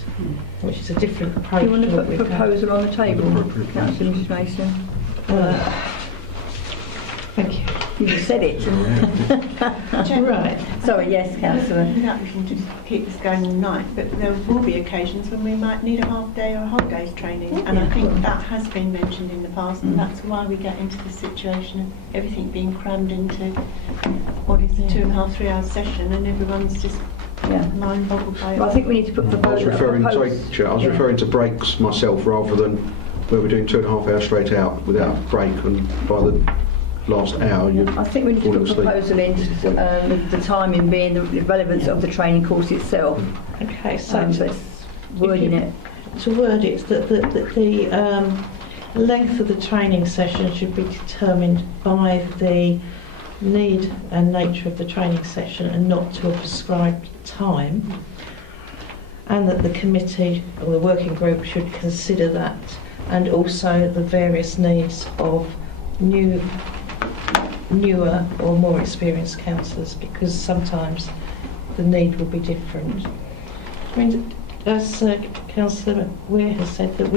which is a different approach. Do you want to what put a we've done. proposal on the table, Councillor Mrs Mason? Thank you. You just said it. Right. Sorry, yes, Councillor. Without wishing to keep this going all night, but there will be occasions when we might need a half day or a whole day's training, and I think that has been mentioned in the past, and that's why we get into the situation of everything being crammed into what is a 2.5, 3 hour session, and everyone's just mind boggled by it. Well, I think we need to put I was referring to breaks myself rather than where we're doing 2.5 hours straight out without a break, and by the last hour I think we need to put a asleep. proposal in, the timing being the relevance of the training course itself. Okay, so it's wording it. To word it, that the length of the training session should be determined by the need and nature of the training session and not to a prescribed time, and that the committee or the working group should consider that, and also the various needs of newer or more experienced councillors, because sometimes the need will be different. I mean, as Councillor Weir has said, that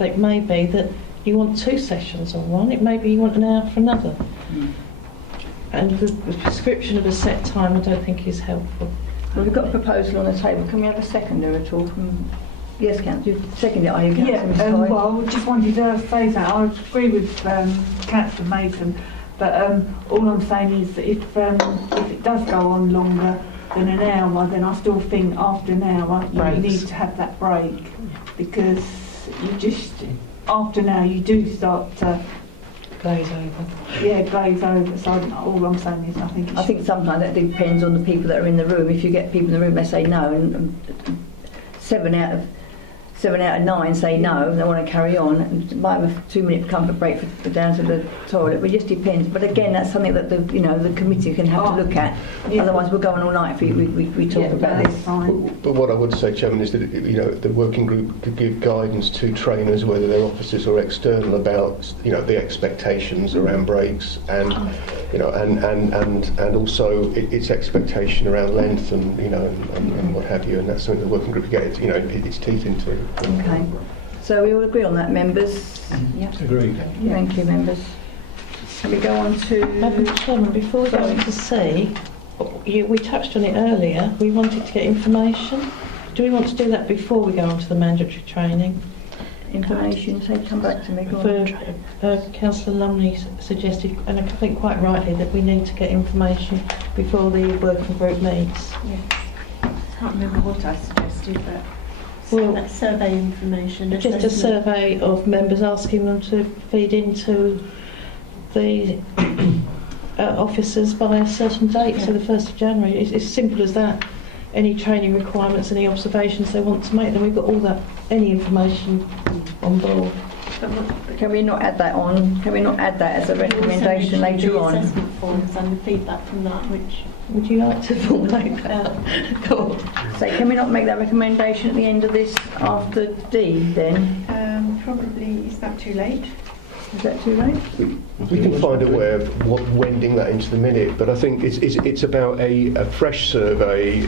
it may be that you want 2 sessions on one, it may be you want an hour for another. And the prescription of a set time I don't think is helpful. Well, we've got a proposal on the table. Can we have a seconder at all? Yes, Councillor. You second it, are you, Councillor Mrs Hyde? Well, I just wanted to say that I agree with Councillor Mason, but all I'm saying is that if it does go on longer than an hour, then I still think after an hour you need to have that break, because you just, after an hour you do start to glaze over. Yeah, glaze over. So all I'm saying is I think sometimes that depends on the people that are in the room. If you get people in the room, they say no, and 7 out of 9 say no, and they want to carry on. And might have a 2-minute comfort break for down to the toilet. But it just depends. But again, that's something that the committee can have to look at. Otherwise, we're going all night if we talk about this. But what I would say, Chairman, is that the working group could give guidance to trainers, whether they're officers or external, about the expectations around breaks and and also its expectation around length and and what have you. And that's something the working group could get its teeth into. Okay. So we all agree on that, members? Yeah. Agreed. Thank you, members. Can we go on to... Madam Chairman, before we go on to C, we touched on it earlier, we wanted to get information. Do we want to do that before we go on to the mandatory training? Information, so come back to me. Councillor Lumley suggested, and I think quite rightly, that we need to get information before the working group meets. Yes. I can't remember what I suggested, but that survey information. Just a survey of members, asking them to feed into the officers by a certain date, so the 1st of January. It's as simple as that. Any training requirements, any observations they want to make, then we've got all that, any information on board. Can we not add that on? Can we not add that as a recommendation later on? The assessment forms and the feedback from that, which... Would you like to formulate that? Go on. So can we not make that recommendation at the end of this after D then? Probably, is that too late? Is that too late? We can find a way of wending that into the minute, but I think it's about a fresh survey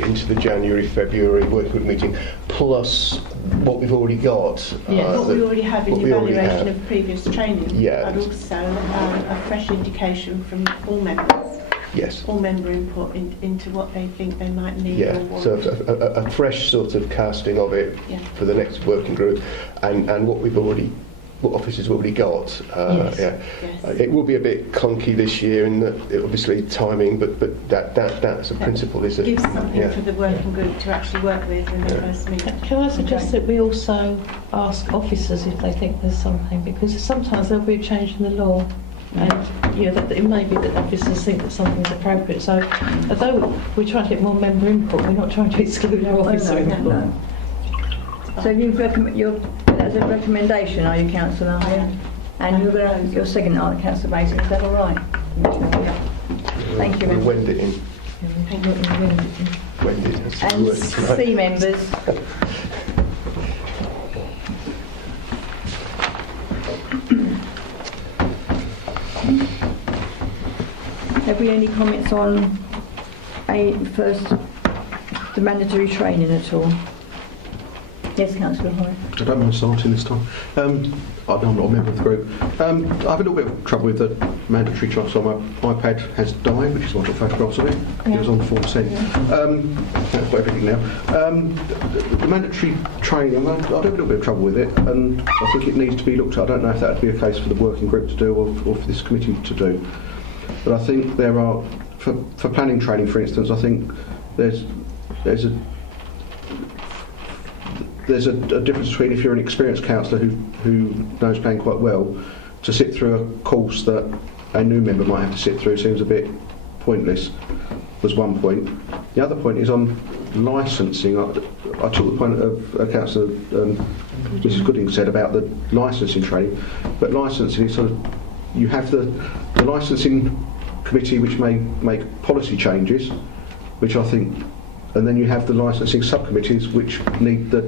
into the January-February working group meeting, plus what we've already got. What we already have in evaluation of previous training, yeah, and also a fresh indication from all members. Yes. All member input into what they think they might need or want. So a fresh sort of casting of it for the next working group, and what we've already what officers we've already got. Yes. Yeah. Yes. It will be a bit clunky this year in that obviously timing, but that's a principle, is it? Gives something Yeah. for the working group to actually work with when they Yeah. first meet. Can I suggest that we also ask officers if they think there's something, because sometimes there'll be a change in the law, and that it may be that officers think that something's appropriate. So, although we're trying to get more member input, we're not trying to exclude our officer input. No. So you've that's a recommendation, are you, Councillor? Yeah. And you're second, aren't you, Councillor Mason? Is that all right? Yeah. Thank you. We'll wend it in. Wend it. That's the And word tonight. C members. Have we any comments on the mandatory training at all? Yes, Councillor Hoy. I don't mind starting this time. I'm not a member of the group. I have a little bit of trouble with the mandatory training. So my iPad has died, which is why I took photographs of it. It was on 4%. I've got everything now. The mandatory training, I do have a little bit of trouble with it, and I think it needs to be looked at. I don't know if that would be a case for the working group to do or for this committee to do. But I think there are, for planning training, for instance, I think there's a difference between if you're an experienced councillor who knows planning quite well, to sit through a course that a new member might have to sit through seems a bit pointless, was one point. The other point is on licensing. I took the point of Councillor Mrs Gooding said about the licensing training, but licensing is sort of, you have the licensing committee which may make policy changes, which I think, and then you have the licensing subcommittees which need the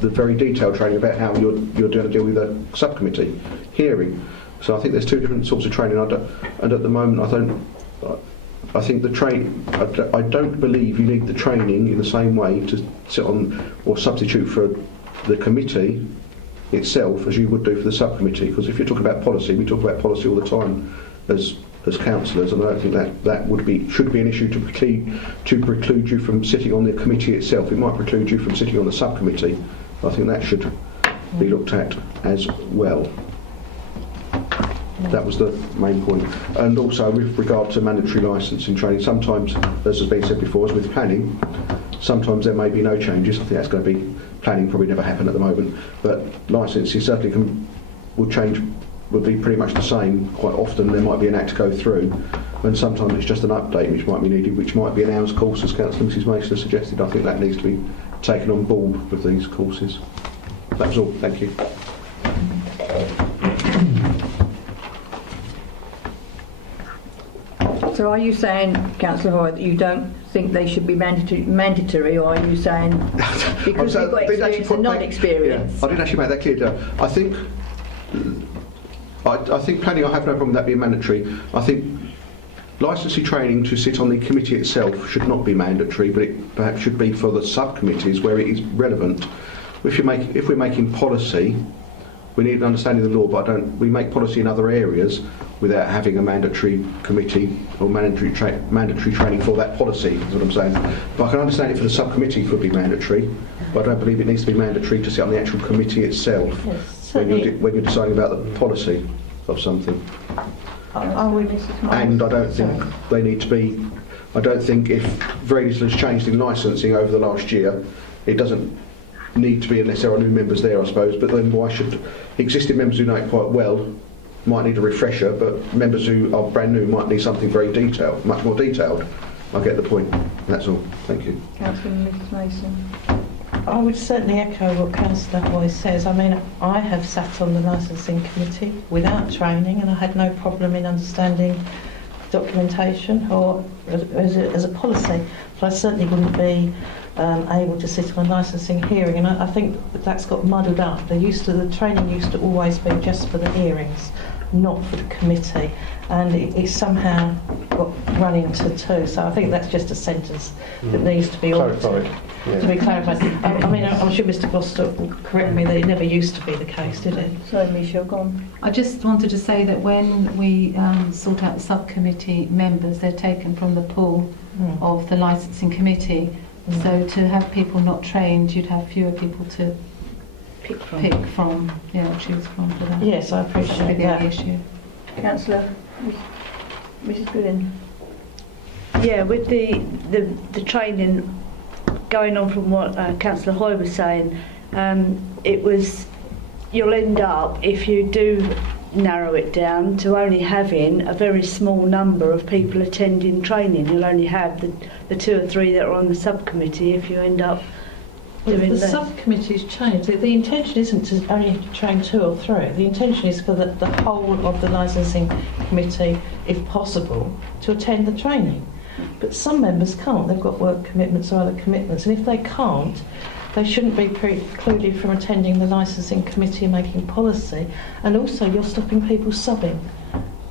very detailed training about how you're going to deal with a subcommittee hearing. So I think there's two different sorts of training, and at the moment I think I don't believe you need the training in the same way to sit on or substitute for the committee itself as you would do for the subcommittee, because if you're talking about policy, we talk about policy all the time as councillors, and I don't think that should be an issue to preclude you from sitting on the committee itself. It might preclude you from sitting on the subcommittee. I think that should be looked at as well. That was the main point. And also with regard to mandatory licensing training, sometimes, as has been said before, as with planning, sometimes there may be no changes. I think that's going to be, planning probably never happen at the moment, but licensing certainly will be pretty much the same. Quite often there might be an act to go through, and sometimes it's just an update which might be needed, which might be an hour's course, as Councillor Mrs Mason has suggested. I think that needs to be taken on board with these courses. That was all. Thank you. So are you saying, Councillor Hoy, that you don't think they should be mandatory, or are you saying because you've got experience and non-experience? Yeah, I didn't actually make that clear. I think planning, I have no problem with that being mandatory. I think licensing training to sit on the committee itself should not be mandatory, but it perhaps should be for the subcommittees where it is relevant. If we're making policy, we need an understanding of the law, but we make policy in other areas without having a mandatory committee or mandatory training for that policy, is what I'm saying. But I can understand it for the subcommittee could be mandatory, but I don't believe it needs to be mandatory to sit on the actual committee itself when you're deciding about the policy of something. And I don't think they need to be, I don't think if very little has changed in licensing over the last year, it doesn't need to be unless there are new members there, I suppose. But then why should existing members who know it quite well might need a refresher, but members who are brand new might need something very detailed, much more detailed. I get the point. That's all. Thank you. Councillor Mrs Mason. I would certainly echo what Councillor Hoy says. I mean, I have sat on the licensing committee without training, and I had no problem in understanding documentation or as a policy. But I certainly wouldn't be able to sit on a licensing hearing, and I think that's got muddled up. The training used to always be just for the hearings, not for the committee, and it somehow got run into two. So I think that's just a sentence that needs to be clarified. To be clarified. I mean, I'm sure Mr Gloster will correct me that it never used to be the case, did it? Sorry, Michelle, go on. I just wanted to say that when we sort out the subcommittee members, they're taken from the pool of the licensing committee. So to have people not trained, you'd have fewer people to pick from. pick from, what she was from for that. Yes, I That'd be appreciate the only that. issue. Councillor, Mrs. Goodin. Yeah, with the training, going on from what Councillor Hoy was saying, you'll end up, if you do narrow it down, to only having a very small number of people attending training. You'll only have the 2 or 3 that are on the subcommittee if you end up doing The that. subcommittee's changed. The intention isn't to only train 2 or 3. The intention is for the whole of the licensing committee, if possible, to attend the training. But some members can't. They've got work commitments or other commitments, and if they can't, they shouldn't be precluded from attending the licensing committee and making policy. And also, you're stopping people subbing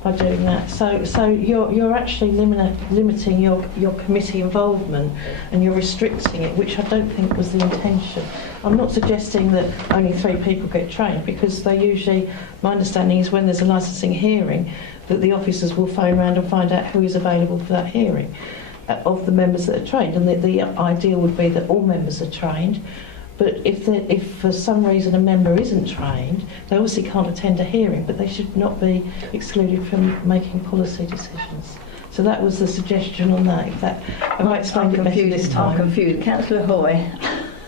by doing that. So you're actually limiting your committee involvement, and you're restricting it, which I don't think was the intention. I'm not suggesting that only 3 people get trained, because they usually, my understanding is when there's a licensing hearing, that the officers will phone around and find out who is available for that hearing of the members that are trained, and the ideal would be that all members are trained. But if for some reason a member isn't trained, they obviously can't attend a hearing, but they should not be excluded from making policy decisions. So that was the suggestion on that. Have I explained it better this time? I'm confused. Councillor Hoy.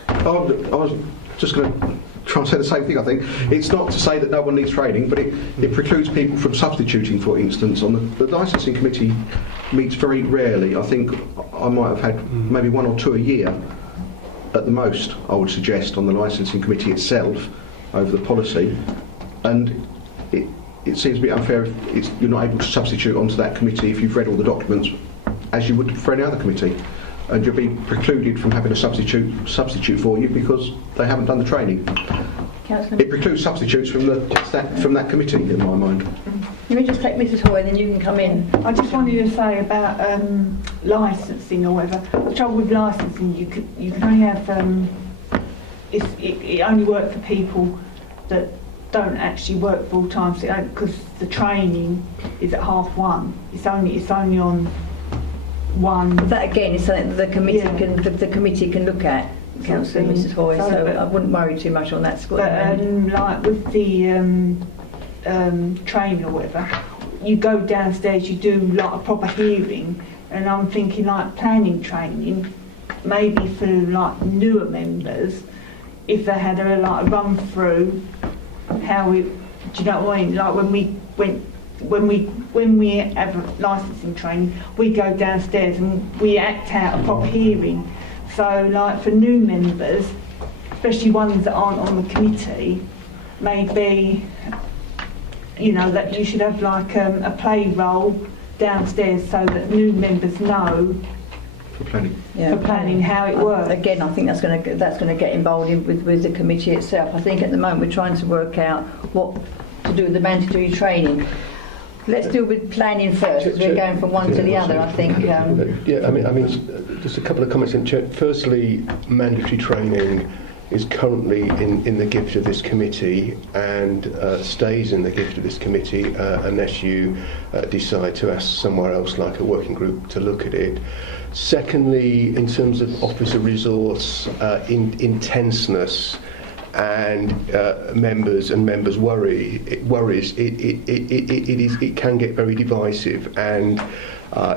I was just going to try and say the same thing, I think. It's not to say that no one needs training, but it precludes people from substituting, for instance. On the licensing committee meets very rarely. I think I might have had maybe 1 or 2 a year at the most, I would suggest, on the licensing committee itself over the policy. And it seems a bit unfair if you're not able to substitute onto that committee if you've read all the documents as you would for any other committee. And you'll be precluded from having a substitute for you because they haven't done the training. Councillor. It precludes substitutes from that committee, in my mind. Let me just take Mrs. Hoy, then you can come in. I just wanted to say about licensing or whatever. The trouble with licensing, you can only have it only works for people that don't actually work full time. Because the training is at 1:30. It's only on one. That again is something that the committee can look at. Councillor Mrs. Hoy, so I wouldn't worry too much on that score. But like with the training or whatever, you go downstairs, you do like a proper hearing, and I'm thinking like planning training, maybe for like newer members, if they had a run through how it, do you know what I mean? Like when we have licensing training, we go downstairs and we act out a proper hearing. So like for new members, especially ones that aren't on the committee, maybe, that you should have like a play role downstairs so that new members know For planning. Yeah, for planning how it works. Again, I think that's going to get involved with the committee itself. I think at the moment we're trying to work out what to do with the mandatory training. Let's deal with planning first, because we're going from one to the other, I think. Yeah, I mean, just a couple of comments. Firstly, mandatory training is currently in the gift of this committee and stays in the gift of this committee unless you decide to ask somewhere else, like a working group, to look at it. Secondly, in terms of officer resource intenseness and members' worries, it can get very divisive and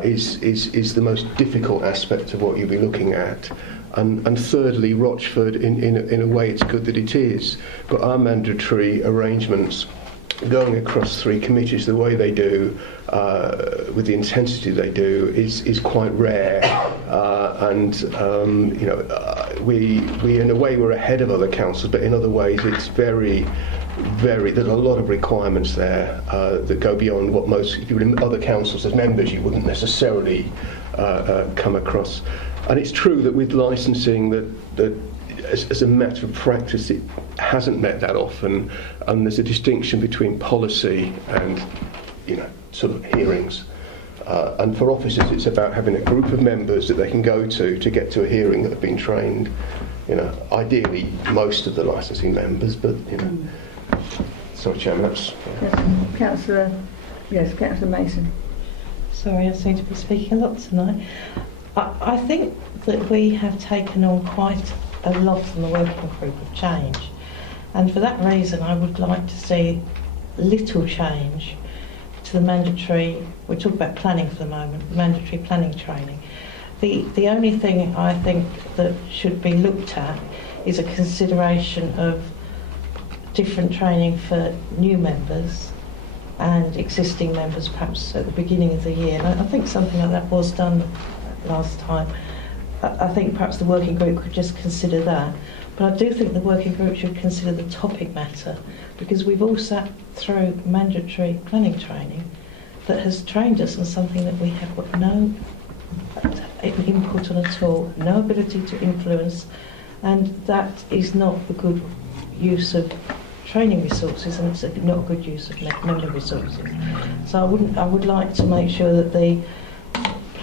is the most difficult aspect of what you'll be looking at. And thirdly, Rochford, in a way, it's good that it is, but our mandatory arrangements going across 3 committees the way they do, with the intensity they do, is quite rare. We in a way we're ahead of other councils, but in other ways it's very, there's a lot of requirements there that go beyond what most, if you were in other councils as members, you wouldn't necessarily come across. And it's true that with licensing, that as a matter of practice, it hasn't met that often, and there's a distinction between policy and, sort of hearings. And for officers, it's about having a group of members that they can go to get to a hearing that have been trained. Ideally, most of the licensing members, but Sorry, Chairman. That's. Councillor Mason. Sorry, I seem to be speaking a lot tonight. I think that we have taken on quite a lot from the working group of change, And for that reason, I would like to see little change to the mandatory, we're talking about planning for the moment, the mandatory planning training. The only thing I think that should be looked at is a consideration of different training for new members and existing members, perhaps at the beginning of the year. And I think something like that was done last time. I think perhaps the working group could just consider that. But I do think the working group should consider the topic matter, because we've all sat through mandatory planning training that has trained us on something that we have got no input on at all, no ability to influence, and that is not a good use of training resources, and it's not a good use of member resources. So I would like to make sure that the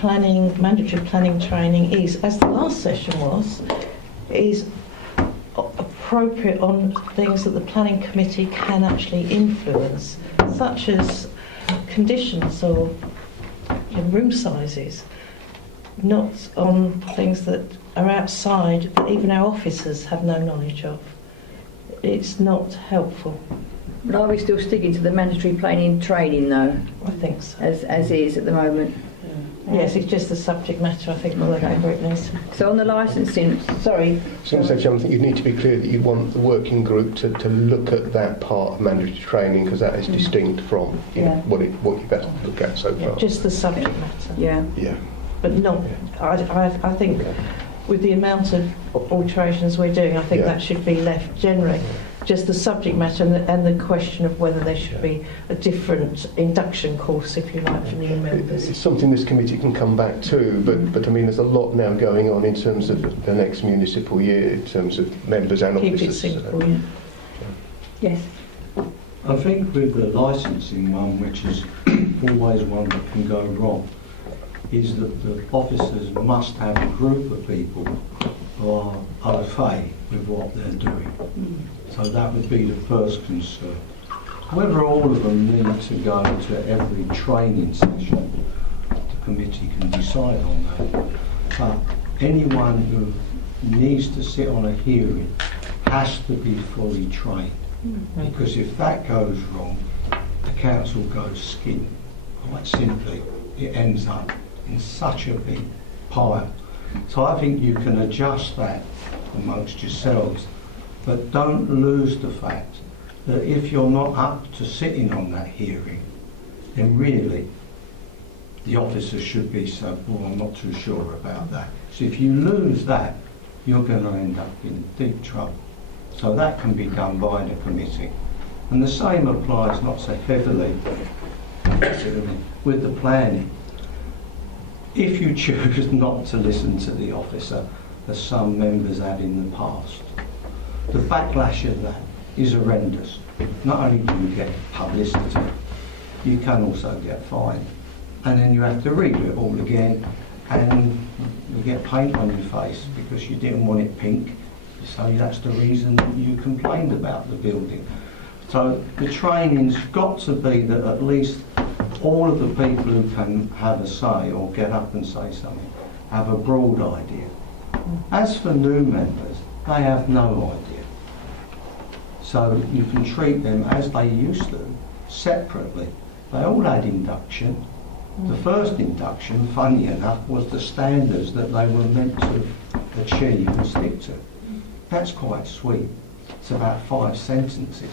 mandatory planning training is, as the last session was, is appropriate on things that the planning committee can actually influence, such as conditions or room sizes, not on things that are outside that even our officers have no knowledge of. It's not helpful. But are we still sticking to the mandatory planning training though? I think so. As is at the moment? Yes, it's just the subject matter I think the working group needs. So on the licensing, sorry. So, Chairman, I think you need to be clear that you want the working group to look at that part of mandatory training, because that is distinct from what you've had to look at so far. Just the subject matter. Yeah. But not, I think with the amount of alterations we're doing, I think that should be left generally. Just the subject matter and the question of whether there should be a different induction course, if you like, for new members. It's something this committee can come back to, but I mean, there's a lot now going on in terms of the next municipal year, in terms of members and officers. Keep it simple, Yes. I think with the licensing one, which is always one that can go wrong, is that the officers must have a group of people who are au fait with what they're doing. So that would be the first concern. Whether all of them need to go to every training session, the committee can decide on that. But anyone who needs to sit on a hearing has to be fully trained. Because if that goes wrong, the council goes skin. Quite simply, it ends up in such a big pile. So I think you can adjust that amongst yourselves, but don't lose the fact that if you're not up to sitting on that hearing, then really the officers should be so, well, I'm not too sure about that. So if you lose that, you're going to end up in deep trouble. So that can be done by the committee. And the same applies not so heavily with the planning. If you choose not to listen to the officer, as some members have in the past, the backlash of that is horrendous. Not only do you get publicity, you can also get fined. And then you have to redo it all again, and you get paint on your face because you didn't want it pink. So that's the reason that you complained about the building. So the training's got to be that at least all of the people who can have a say or get up and say something have a broad idea. As for new members, they have no idea. So you can treat them as they used to, separately. They all had induction. The first induction, funny enough, was the standards that they were meant to achieve and stick to. That's quite sweet. It's about 5 sentences.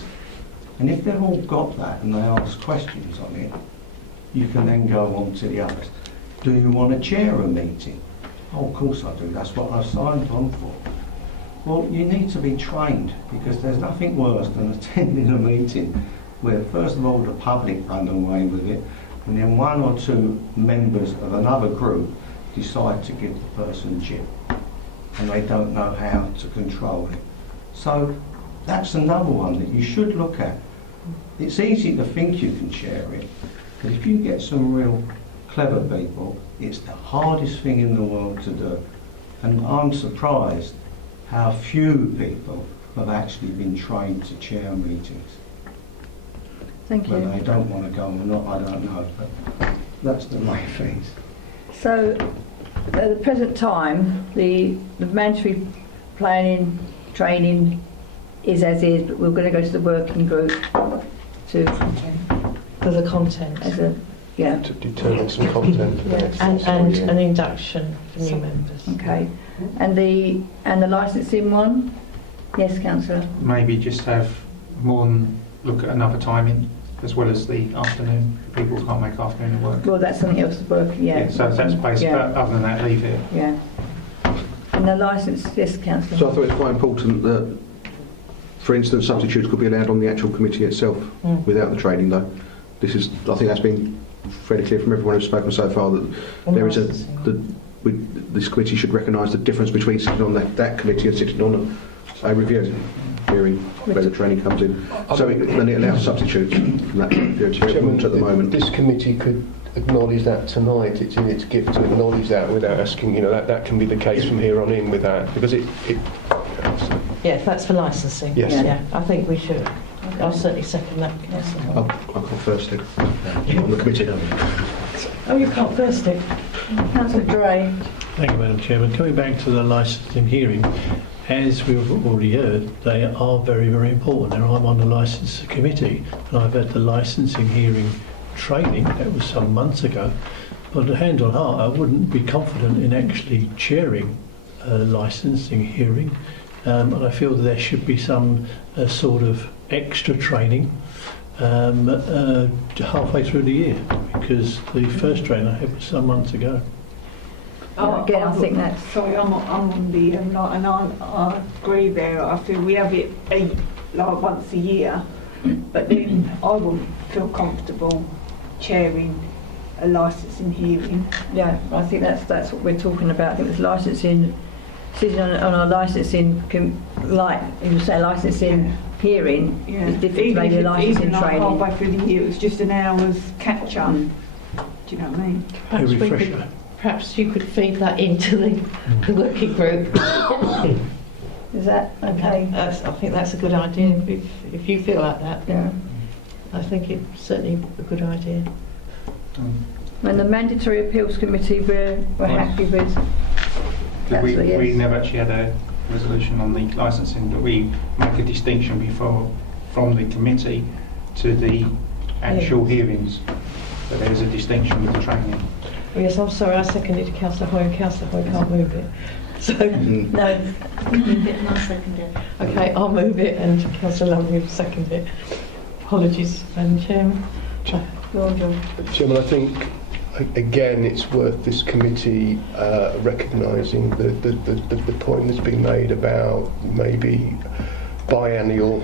And if they've all got that and they ask questions on it, you can then go on to the others. Do you want to chair a meeting? Oh, of course I do. That's what I've signed on for. Well, you need to be trained, because there's nothing worse than attending a meeting where, first of all, the public run away with it, and then 1 or 2 members of another group decide to give the person jip, and they don't know how to control it. So that's another one that you should look at. It's easy to think you can chair it, but if you get some real clever people, it's the hardest thing in the world to do. And I'm surprised how few people have actually been trained to chair meetings. Thank you. Whether they don't want to go or not, I don't know, but that's the main things. So at the present time, the mandatory planning training is as is, but we're going to go to the working group to For the content. as a yeah. To determine some content. And an induction for new members. Okay, and the licensing one, yes, councillor. Maybe just have more than look at another timing as well as the afternoon. People who can't make afternoon work. Well, that's something else. Working, yeah. So that's basic. Yeah. But other than that, leave it. Yeah. And the licence, yes, councillor. So I thought it's quite important that, for instance, substitutes could be allowed on the actual committee itself without the training, though. I think that's been fairly clear from everyone who's spoken so far that there is this committee should recognise the difference between sitting on that committee and sitting on a review hearing where the training comes in. So it allows substitutes from that review. It's very important at the moment. This committee could acknowledge that tonight. It's in its gift to acknowledge that without asking, that can be the case from here on in with that, because Yeah, if that's for licensing. Yes. Yeah, I think we should. I'll certainly second that. I'll come first then. On the committee. Oh, you can't first it. Councillor Dray. Thank you, Madam Chairman. Coming back to the licensing hearing, as we've already heard, they are very, very important. Now, I'm on the licensing committee, and I've had the licensing hearing training. That was some months ago. But hand on heart, I wouldn't be confident in actually chairing a licensing hearing. And I feel that there should be some sort of extra training halfway through the year, because the first training I had was some months ago. Again, I think that's... Sorry, I'm on the and I agree there. I feel we have it like once a year, but then I wouldn't feel comfortable chairing a licensing hearing. Yeah, I think that's what we're talking about. I think it's licensing, sitting on our licensing, like you say, licensing hearing is different to maybe a licensing training. Even halfway through the year, it was just an hour's catch up. Do you know what I mean? Perhaps you could feed that into the working group. Is that okay? I think that's a good idea. If you feel like that, Yeah. I think it's certainly a good idea. And the mandatory appeals committee, we're happy with. We never actually had a resolution on the licensing, but we make a distinction from the committee to the actual hearings. So there's a distinction with the training. Oh, yes, I'm sorry, I seconded Councillor Hoy, and Councillor Hoy can't move it. So, no. Move it and I'll second it. Okay, I'll move it and Councillor Lumley will second it. Apologies, Madam Chairman. Chairman, I think again it's worth this committee recognising the point that's been made about maybe biennial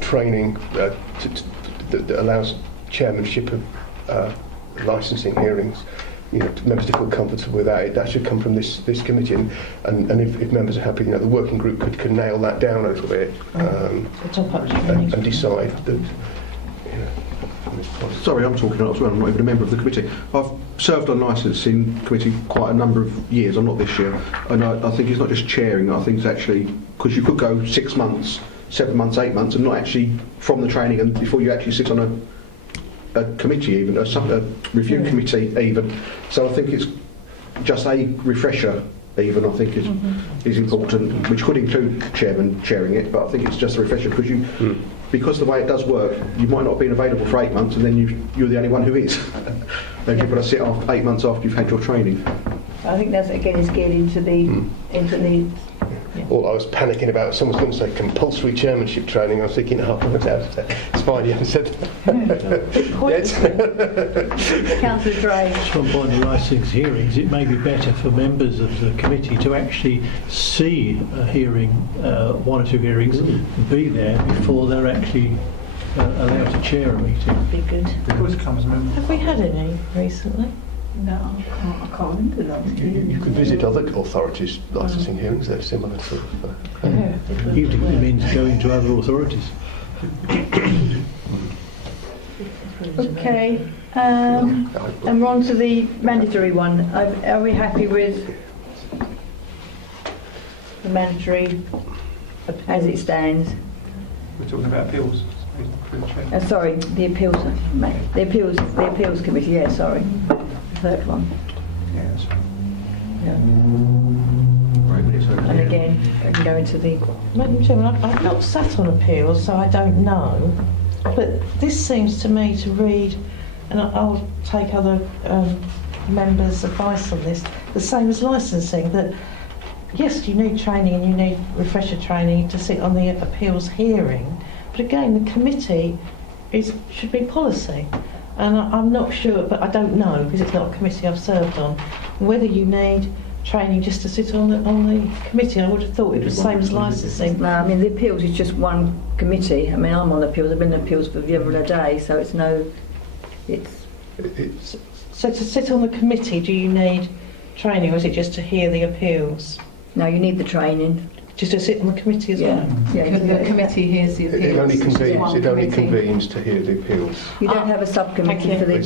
training that allows chairmanship of licensing hearings. Members to feel comfortable with that. That should come from this committee, and if members are happy, the working group could nail that down a little bit and decide that. Sorry, I'm talking as well. I'm not even a member of the committee. I've served on licensing committee quite a number of years. I'm not this year, and I think it's not just chairing. I think it's actually because you could go 6 months, 7 months, 8 months, and not actually from the training and before you actually sit on a committee, even a review committee, even. So I think it's just a refresher. Even I think is important, which could include chairman chairing it, but I think it's just a refresher because because the way it does work, you might not have been available for 8 months, and then you're the only one who is. Then you've got to sit 8 months after you've had your training. I think that's again is geared into the All I was panicking about, someone's going to say compulsory chairmanship training. I was thinking, it's fine, you haven't said that. Councillor Dray. Just one point on licensing hearings, it may be better for members of the committee to actually see a hearing, 1 or 2 hearings, be there before they're actually allowed to chair a meeting. Be good. Have we had any recently? No, I can't remember last year. You could visit other authorities' licensing hearings. They're similar to. Even if it means going to other authorities. Okay, and we're on to the mandatory one. Are we happy with the mandatory as it stands? We're talking about appeals. Sorry, the appeals committee. Yeah, sorry, the third one. Yeah, that's right. Yeah. Right, And again, I can go into the... Madam Chairman, I've not sat on appeals, so I don't know. But this seems to me to read, and I'll take other members' advice on this, the same as licensing, that yes, you need training and you need refresher training to sit on the appeals hearing, but again, the committee should be policy. And I'm not sure, but I don't know, because it's not a committee I've served on, whether you need training just to sit on the committee. I would have thought it was the same as licensing. No, I mean, the appeals is just one committee. I mean, I'm on appeals. I've been on appeals for the other day, so it's no... So to sit on the committee, do you need training, or is it just to hear the appeals? No, you need the training. Just to sit on the committee as well? Yeah, The committee hears the appeals. It only convenes to hear the appeals. You don't have a subcommittee for the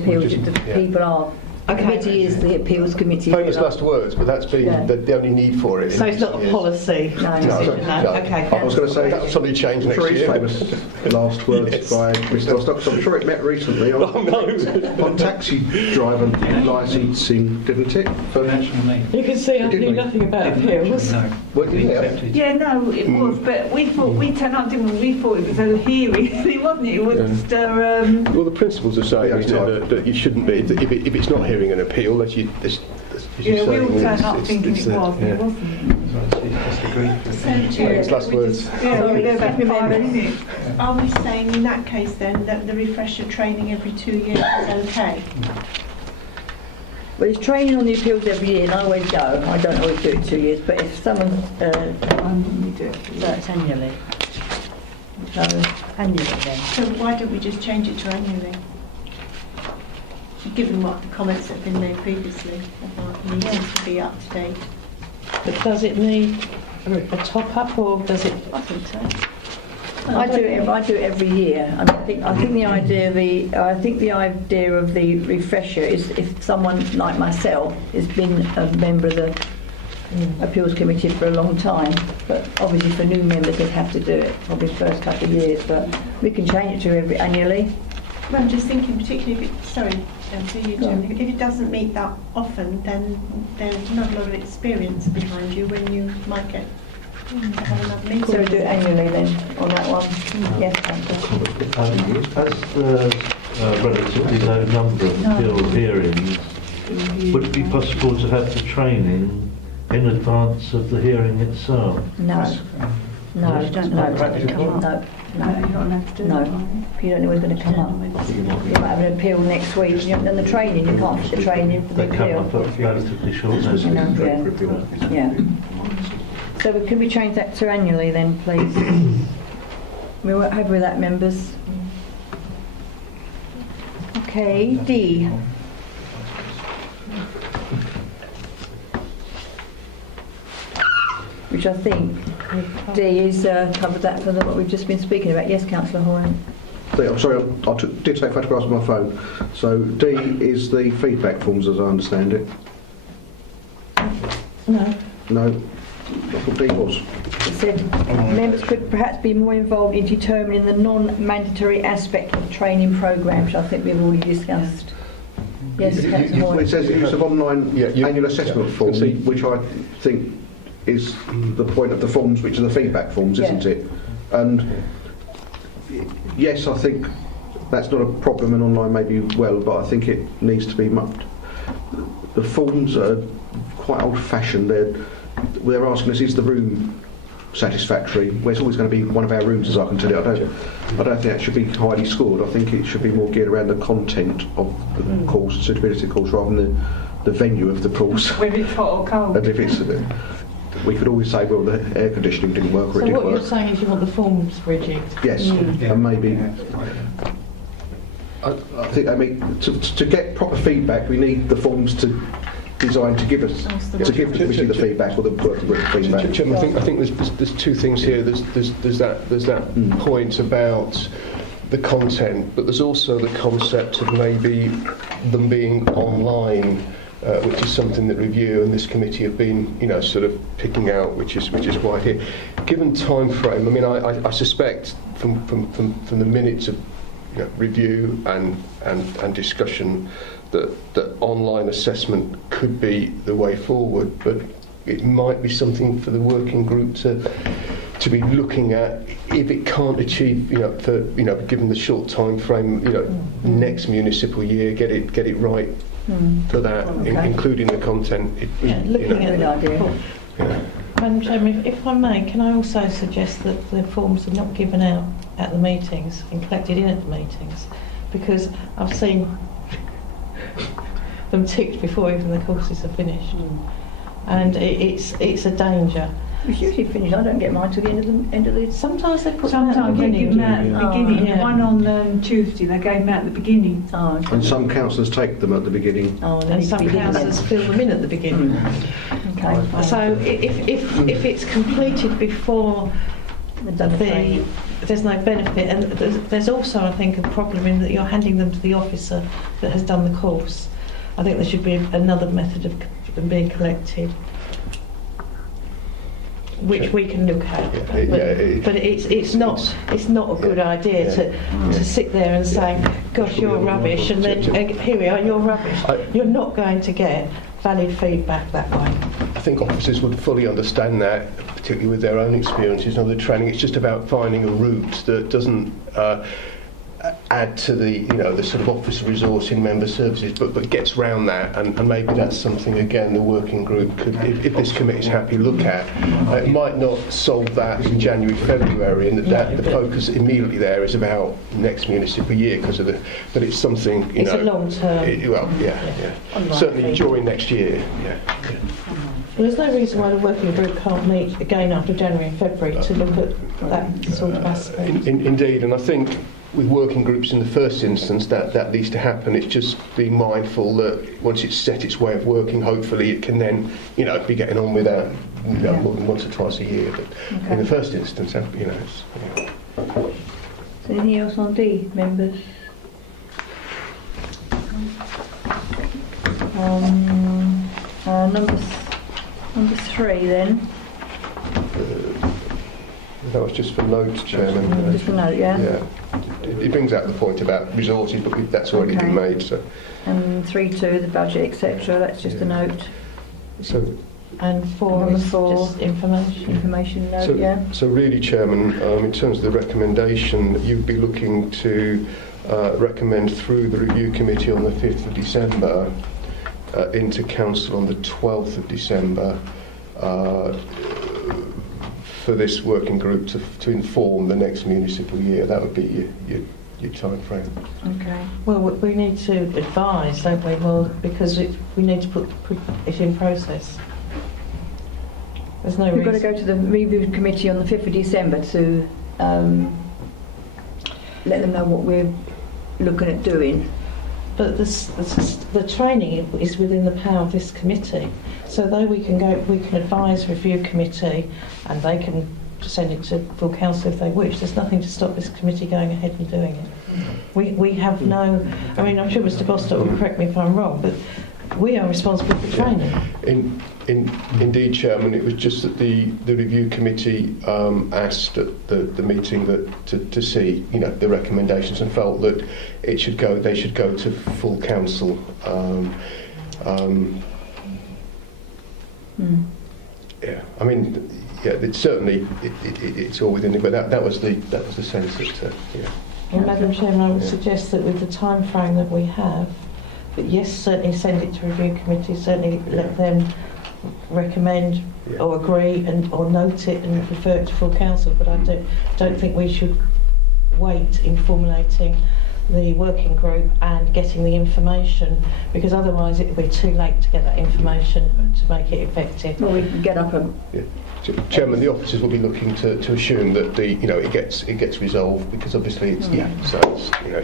appeals. The people are... The committee is the appeals committee. Famous last words, but that's been the only need for it. So it's not a policy decision? No. Okay. I was going to say that'll probably change next year. Famous last words by Mr. Rostock. I'm sure it met recently on taxi driver licensing, didn't it? You can see I knew nothing about appeals. No. Yeah, no, it was, but we thought, we turned up, didn't we? We thought it was a hearing, it wasn't. It was just Well, the principles are saying that you shouldn't be, if it's not hearing an appeal, that you... Yeah, we all turned up thinking it was, it wasn't. Famous last words. Yeah, we were there about 5 minutes. Are we saying in that case then that the refresher training every 2 years is okay? Well, it's training on the appeals every year, and I always go. I don't always do it 2 years, but if someone... we do it. So it's annually. So, Annually then. So why don't we just change it to annually? Given what the comments have been made previously about needing to be up to date. But does it need a top-up, or does it... I think so. I do it every year. And I think the idea of the refresher is if someone like myself has been a member of the appeals committee for a long time, but obviously for new members they'd have to do it probably the first couple of years, but we can change it to annually. Well, I'm just thinking, particularly if it, sorry, if it doesn't meet that often, then there's not a lot of experience behind you when you might get to have another meeting. So we do it annually then on that one. Yes, Councillor. As the relatively low number of appeal hearings, would it be possible to have the training in advance of the hearing itself? No. No, You don't know what's going to come up. No, you're not allowed to do it. No, you don't know what's going to come up. You might have an appeal next week, and you haven't done the training, you can't fit the training for the They come appeal. up at relatively short notice. Yeah. So can we change that to annually then, please? We're happy with that, members. Okay, D. Which I think D is covered that for what we've just been speaking about. Yes, Councillor Horan. I'm sorry, did take photographs on my phone. So D is the feedback forms, as I understand it. No. No, I thought D was. It said members could perhaps be more involved in determining the non-mandatory aspect of training programme, which I think we've already discussed. Yes, Councillor Horan. It says use of online annual assessment form, which I think is the point of the forms, which are the feedback forms, isn't it? And yes, I think that's not a problem, and online maybe well, but I think it needs to be much. The forms are quite old-fashioned. They're asking us, is the room satisfactory? Well, it's always going to be one of our rooms, as I can tell you. I don't think that should be highly scored. I think it should be more geared around the content of the course, the suitability course, rather than the venue of the course. Whether it's hot or cold. And if it's, we could always say, well, the air conditioning didn't work, or it So did what work. you're saying is you want the forms rigid? Yes, and maybe. I think to get proper feedback, we need the forms designed to give us the committee the feedback, or the working group feedback. Chairman, I think there's two things here. There's that point about the content, but there's also the concept of maybe them being online, which is something that review and this committee have been, sort of picking out, which is why here. Given time frame, I mean, I suspect from the minutes of review and discussion that online assessment could be the way forward, but it might be something for the working group to be looking at if it can't achieve, given the short time frame, next municipal year, get it right for that, including the content. Looking at Good idea. Madam Chairman, if I may, can I also suggest that the forms are not given out at the meetings and collected in at the meetings, because I've seen them ticked before even the courses are finished, and it's a danger. It's usually finished. I don't get mine till the end of the. Sometimes they put Sometimes they give them out at the beginning. yeah. One on Tuesday, they gave them out at the beginning. Oh, okay. And some councillors take them at the beginning. Oh, And some councillors fill them in at the beginning. Okay. So if it's completed before there's no benefit, and there's also, I think, a problem in that you're handing them to the officer that has done the course. I think there should be another method of them being collected, which we can look at. But it's not a good idea to sit there and say, gosh, you're rubbish, and then here we are, you're rubbish. You're not going to get valid feedback that way. I think officers would fully understand that, particularly with their own experiences and other training. It's just about finding a route that doesn't add to the sort of officer resource in member services, but gets round that, and maybe that's something again the working group could, if this committee is happy, look at. It might not solve that in January, February, and that the focus immediately there is about next municipal year because of but it's something It's a long term. Certainly during next year. There's no reason why the working group can't meet again after January and February to look at that sort of aspect. Indeed, and I think with working groups in the first instance that needs to happen. It's just being mindful that once it's set its way of working, hopefully it can then be getting on with that more than once or twice a year. But in the first instance, So anything else on D, members? Number 3 then. That was just for notes, Chairman. Just a note, yeah? Yeah. It brings out the point about resources, but that's already been made. So. And 3.2, the budget, etc. That's just a note. So. And 4 is just information. Information note, So really, Chairman, in terms of the recommendation, you'd be looking to recommend through the review committee on the 5th of December into council on the 12th of December. For this working group to inform the next municipal year. That would be your time frame. Okay. Well, we need to advise, don't we? Well, because we need to put it in process. There's no reason. We've got to go to the review committee on the 5th of December to let them know what we're looking at doing. But the training is within the power of this committee. So though we can advise review committee, and they can send it to full council if they wish. There's nothing to stop this committee going ahead and doing it. We have no. I mean, I'm sure Mr. Bostock will correct me if I'm wrong, but we are responsible for training. Indeed, Chairman, it was just that the review committee asked at the meeting that to see the recommendations and felt that they should go to full council. Yeah, I mean, it's certainly it's all within it, but that was the sense that Well, Madam Chairman, I would suggest that with the time frame that we have, but yes, certainly send it to review committee, certainly let them recommend or agree or note it and refer it to full council, but I don't think we should wait in formulating the working group and getting the information, because otherwise it will be too late to get that information to make it effective. Well, we can get up a... Chairman, the officers will be looking to assume that it gets resolved, because obviously it's it's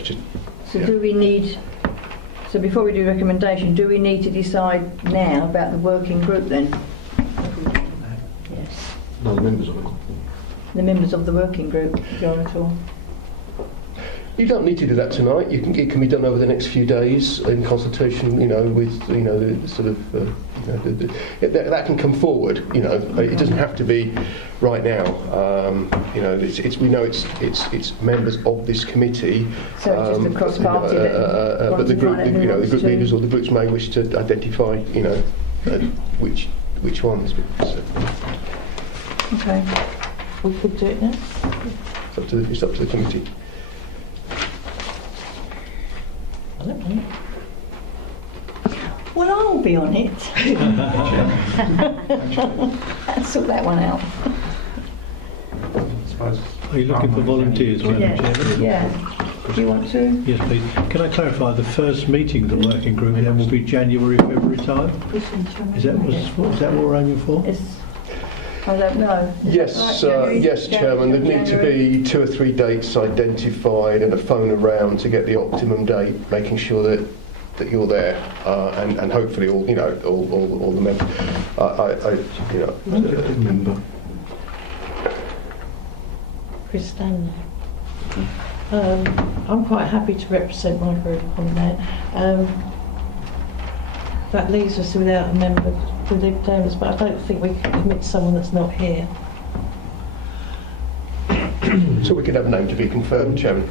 just. So do we need? So before we do recommendation, do we need to decide now about the working group then? Yes. No, the members of it. The members of the working group, John at all? You don't need to do that tonight. It can be done over the next few days in consultation, with the sort of that can come forward. It doesn't have to be right now. We know it's members of this committee. So it's just a cross party. But the group, the group leaders or the groups may wish to identify, which which ones. Because, Okay. We could do it now. it's up to the committee. I don't know. Well, I'll be on it. Let's sort that one out. I suppose. Are you looking for volunteers, Madam Chairman? Yeah. Do you want to? Yes, please. Can I clarify, the first meeting of the working group then will be January, February time? Is that what we're aiming for? It's, I don't know. Yes, yes, Chairman. There'd need to be 2 or 3 dates identified and a phone around to get the optimum date, making sure that you're there, and hopefully all the members. I Member. Chris Stanley. I'm quite happy to represent my group on that. That leaves us without a member for Lib Dems, but I don't think we can commit to someone that's not here. So we could have a name to be confirmed, Chairman.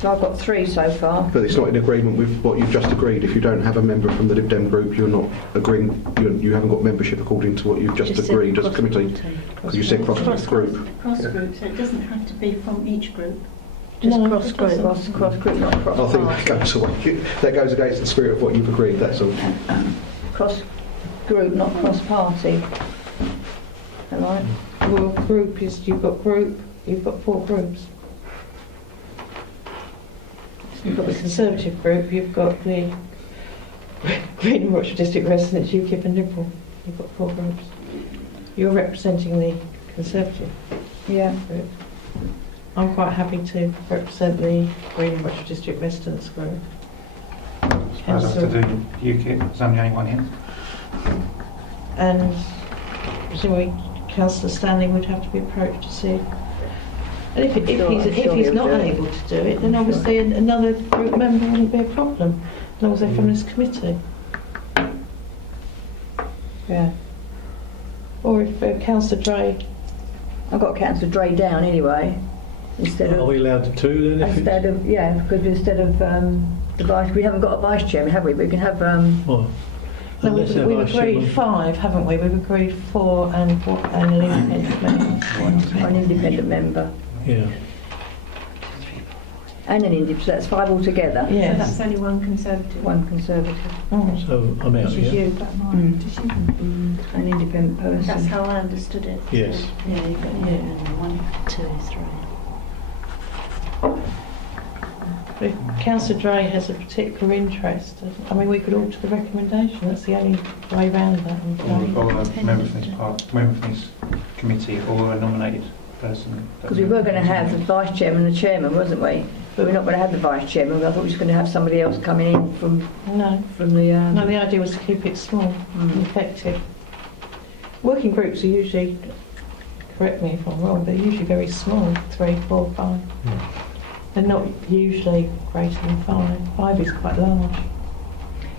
So I've got 3 so far. But it's not in agreement with what you've just agreed. If you don't have a member from the Lib Dem group, you're not agreeing. You haven't got membership according to what you've just agreed as a committee. Because you said cross group. Cross group, so it doesn't have to be from each group. Just No, cross it group, doesn't. cross group, not cross I think party. that goes against the spirit of what you've agreed. That's all. Cross group, not cross party. Is that right? Well, group is, you've got 4 groups. You've got the Conservative group, you've got the Green and Rochester District Residents, UKIP and Liberal. You've got 4 groups. You're representing the Conservative Yeah. group. I'm quite happy to represent the Green and Rochester District Residents group. I suppose I have to do UKIP, there's only one here. And presumably Councillor Stanley would have to be approached to see. And if he's not able to do it, then obviously another group member wouldn't be a problem, as long as they're from this committee. Yeah. Or if Councillor Dray, I've got Councillor Dray down anyway. Instead Are of, we allowed to 2 then? If because instead of the vice, we haven't got a vice chairman, have we? But we can have. well, no, unless they're we've vice agreed chairman. 5, haven't we? We've agreed 4 and an independent member. An independent member Yeah. and an independent, so that's 5 altogether. So Yes. that's only one Conservative. 1 Conservative. Mm. So I'm out, Which is yeah? you, but mine. Which is you. An independent person. That's how I understood it. Yes. Yeah, you've got 1, 2, 3. If Councillor Dray has a particular interest, I mean, we could alter the recommendation. That's the only way round that. I'm afraid. Or a member from this committee, or a nominated person. Because we were going to have the vice chairman and the chairman, wasn't we? But we're not going to have the vice chairman. I thought we were just going to have somebody else coming in from No. the. No, the idea was to keep it small and effective. Working groups are usually, correct me if I'm wrong, they're usually very small, 3, 4, 5. They're not usually greater than 5. 5 is quite large.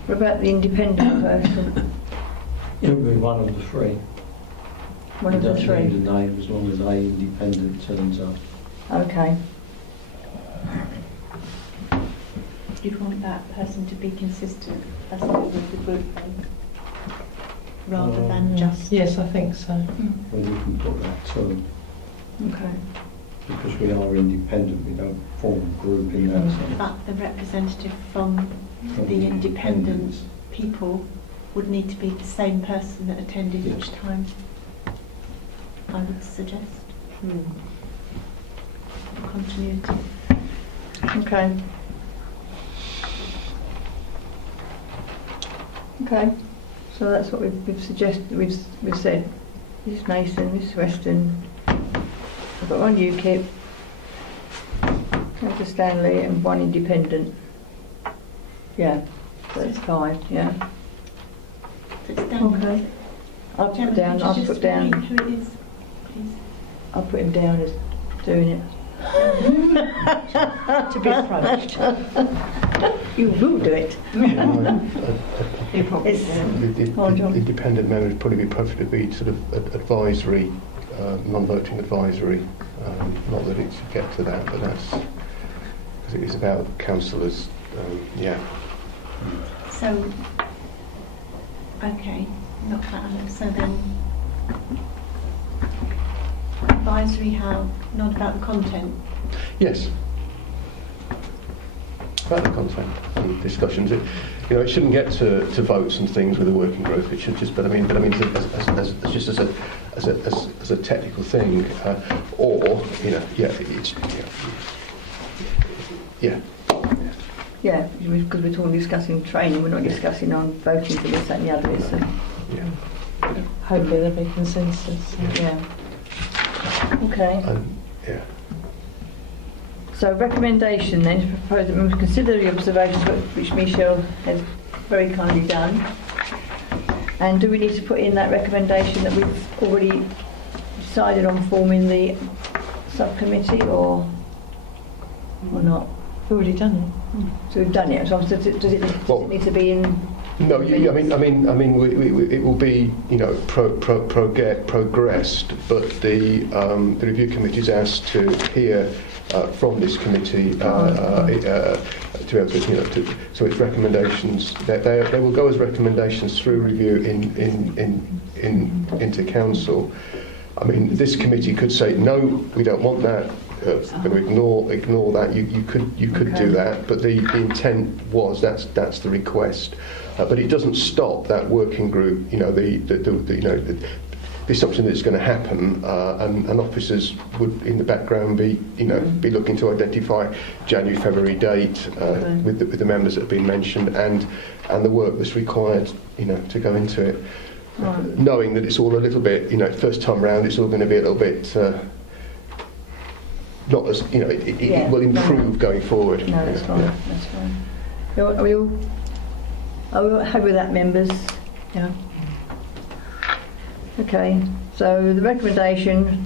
What about the independent person? It'll be one of the 3. One of You the don't 3. need a name as long as a independent turns up. Okay. You'd want that person to be consistent, that's what with the group name, rather than just. Yes, I think so. Well, you can put that too, Okay. because we are independent, we don't form a group in that sense. But the representative from the independent people would need to be the same person that attended Yes. each time, I would suggest, for continuity. Okay. Okay. So that's what we've suggested. We've said. This is Mason. This is Weston. We've got 1 UKIP. Councillor Stanley and 1 independent. Yeah. So it's 5. Yeah. So it's down. Okay. I'll put Chairman, down. could you I'll just put down. repeat who it is, please? I'll put him down as doing it. To be approached. You will do it. It's, Independent members would probably be preferred to be sort of advisory, non-voting advisory. Not that it's to get to that, but that's because it is about councillors. Yeah. So, okay, Not per annum. So then, advisory how? Not about the content. Yes. About the content and discussions. It shouldn't get to votes and things with a working group. It should just, but I mean, as just as a technical thing, or Yeah, because we're talking discussing training, we're not discussing on voting for this, that and the other. So. Yeah. Hopefully there'll be consensus. Yeah. Okay. Yeah. So recommendation then, to propose that we consider the observations which Michelle has very kindly done. And do we need to put in that recommendation that we've already decided on forming the subcommittee or not? We've already done it. So we've done it. So does it need to be in? No, I mean, it will be, progressed, but the review committee is asked to hear from this committee to be able to, so its recommendations. They will go as recommendations through review into council. I mean, this committee could say no, we don't want that. Going to ignore that. You could do that, but the intent was that's the request. But it doesn't stop that working group. There's something that's going to happen, and officers would, in the background, be looking to identify January, February date with the members that have been mentioned, and the work that's required, to go into it. Right. Knowing that it's all a little bit, first time round, it's all going to be a little bit. Not as it will improve going forward. No, that's fine. Yeah. That's fine. Are we all happy with that, members? Yeah. Okay. So the recommendation,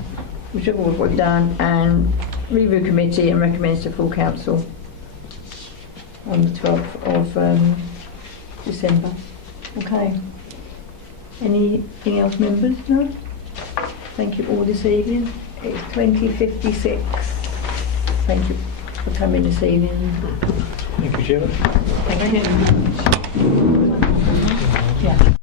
which is what we've done, and review committee and recommends to full council on the 12th of December. Okay. Anything else, members? No. Thank you all this evening. It's 20:56. Thank you for coming this evening. Thank you, Chairman. Thank you. Yeah.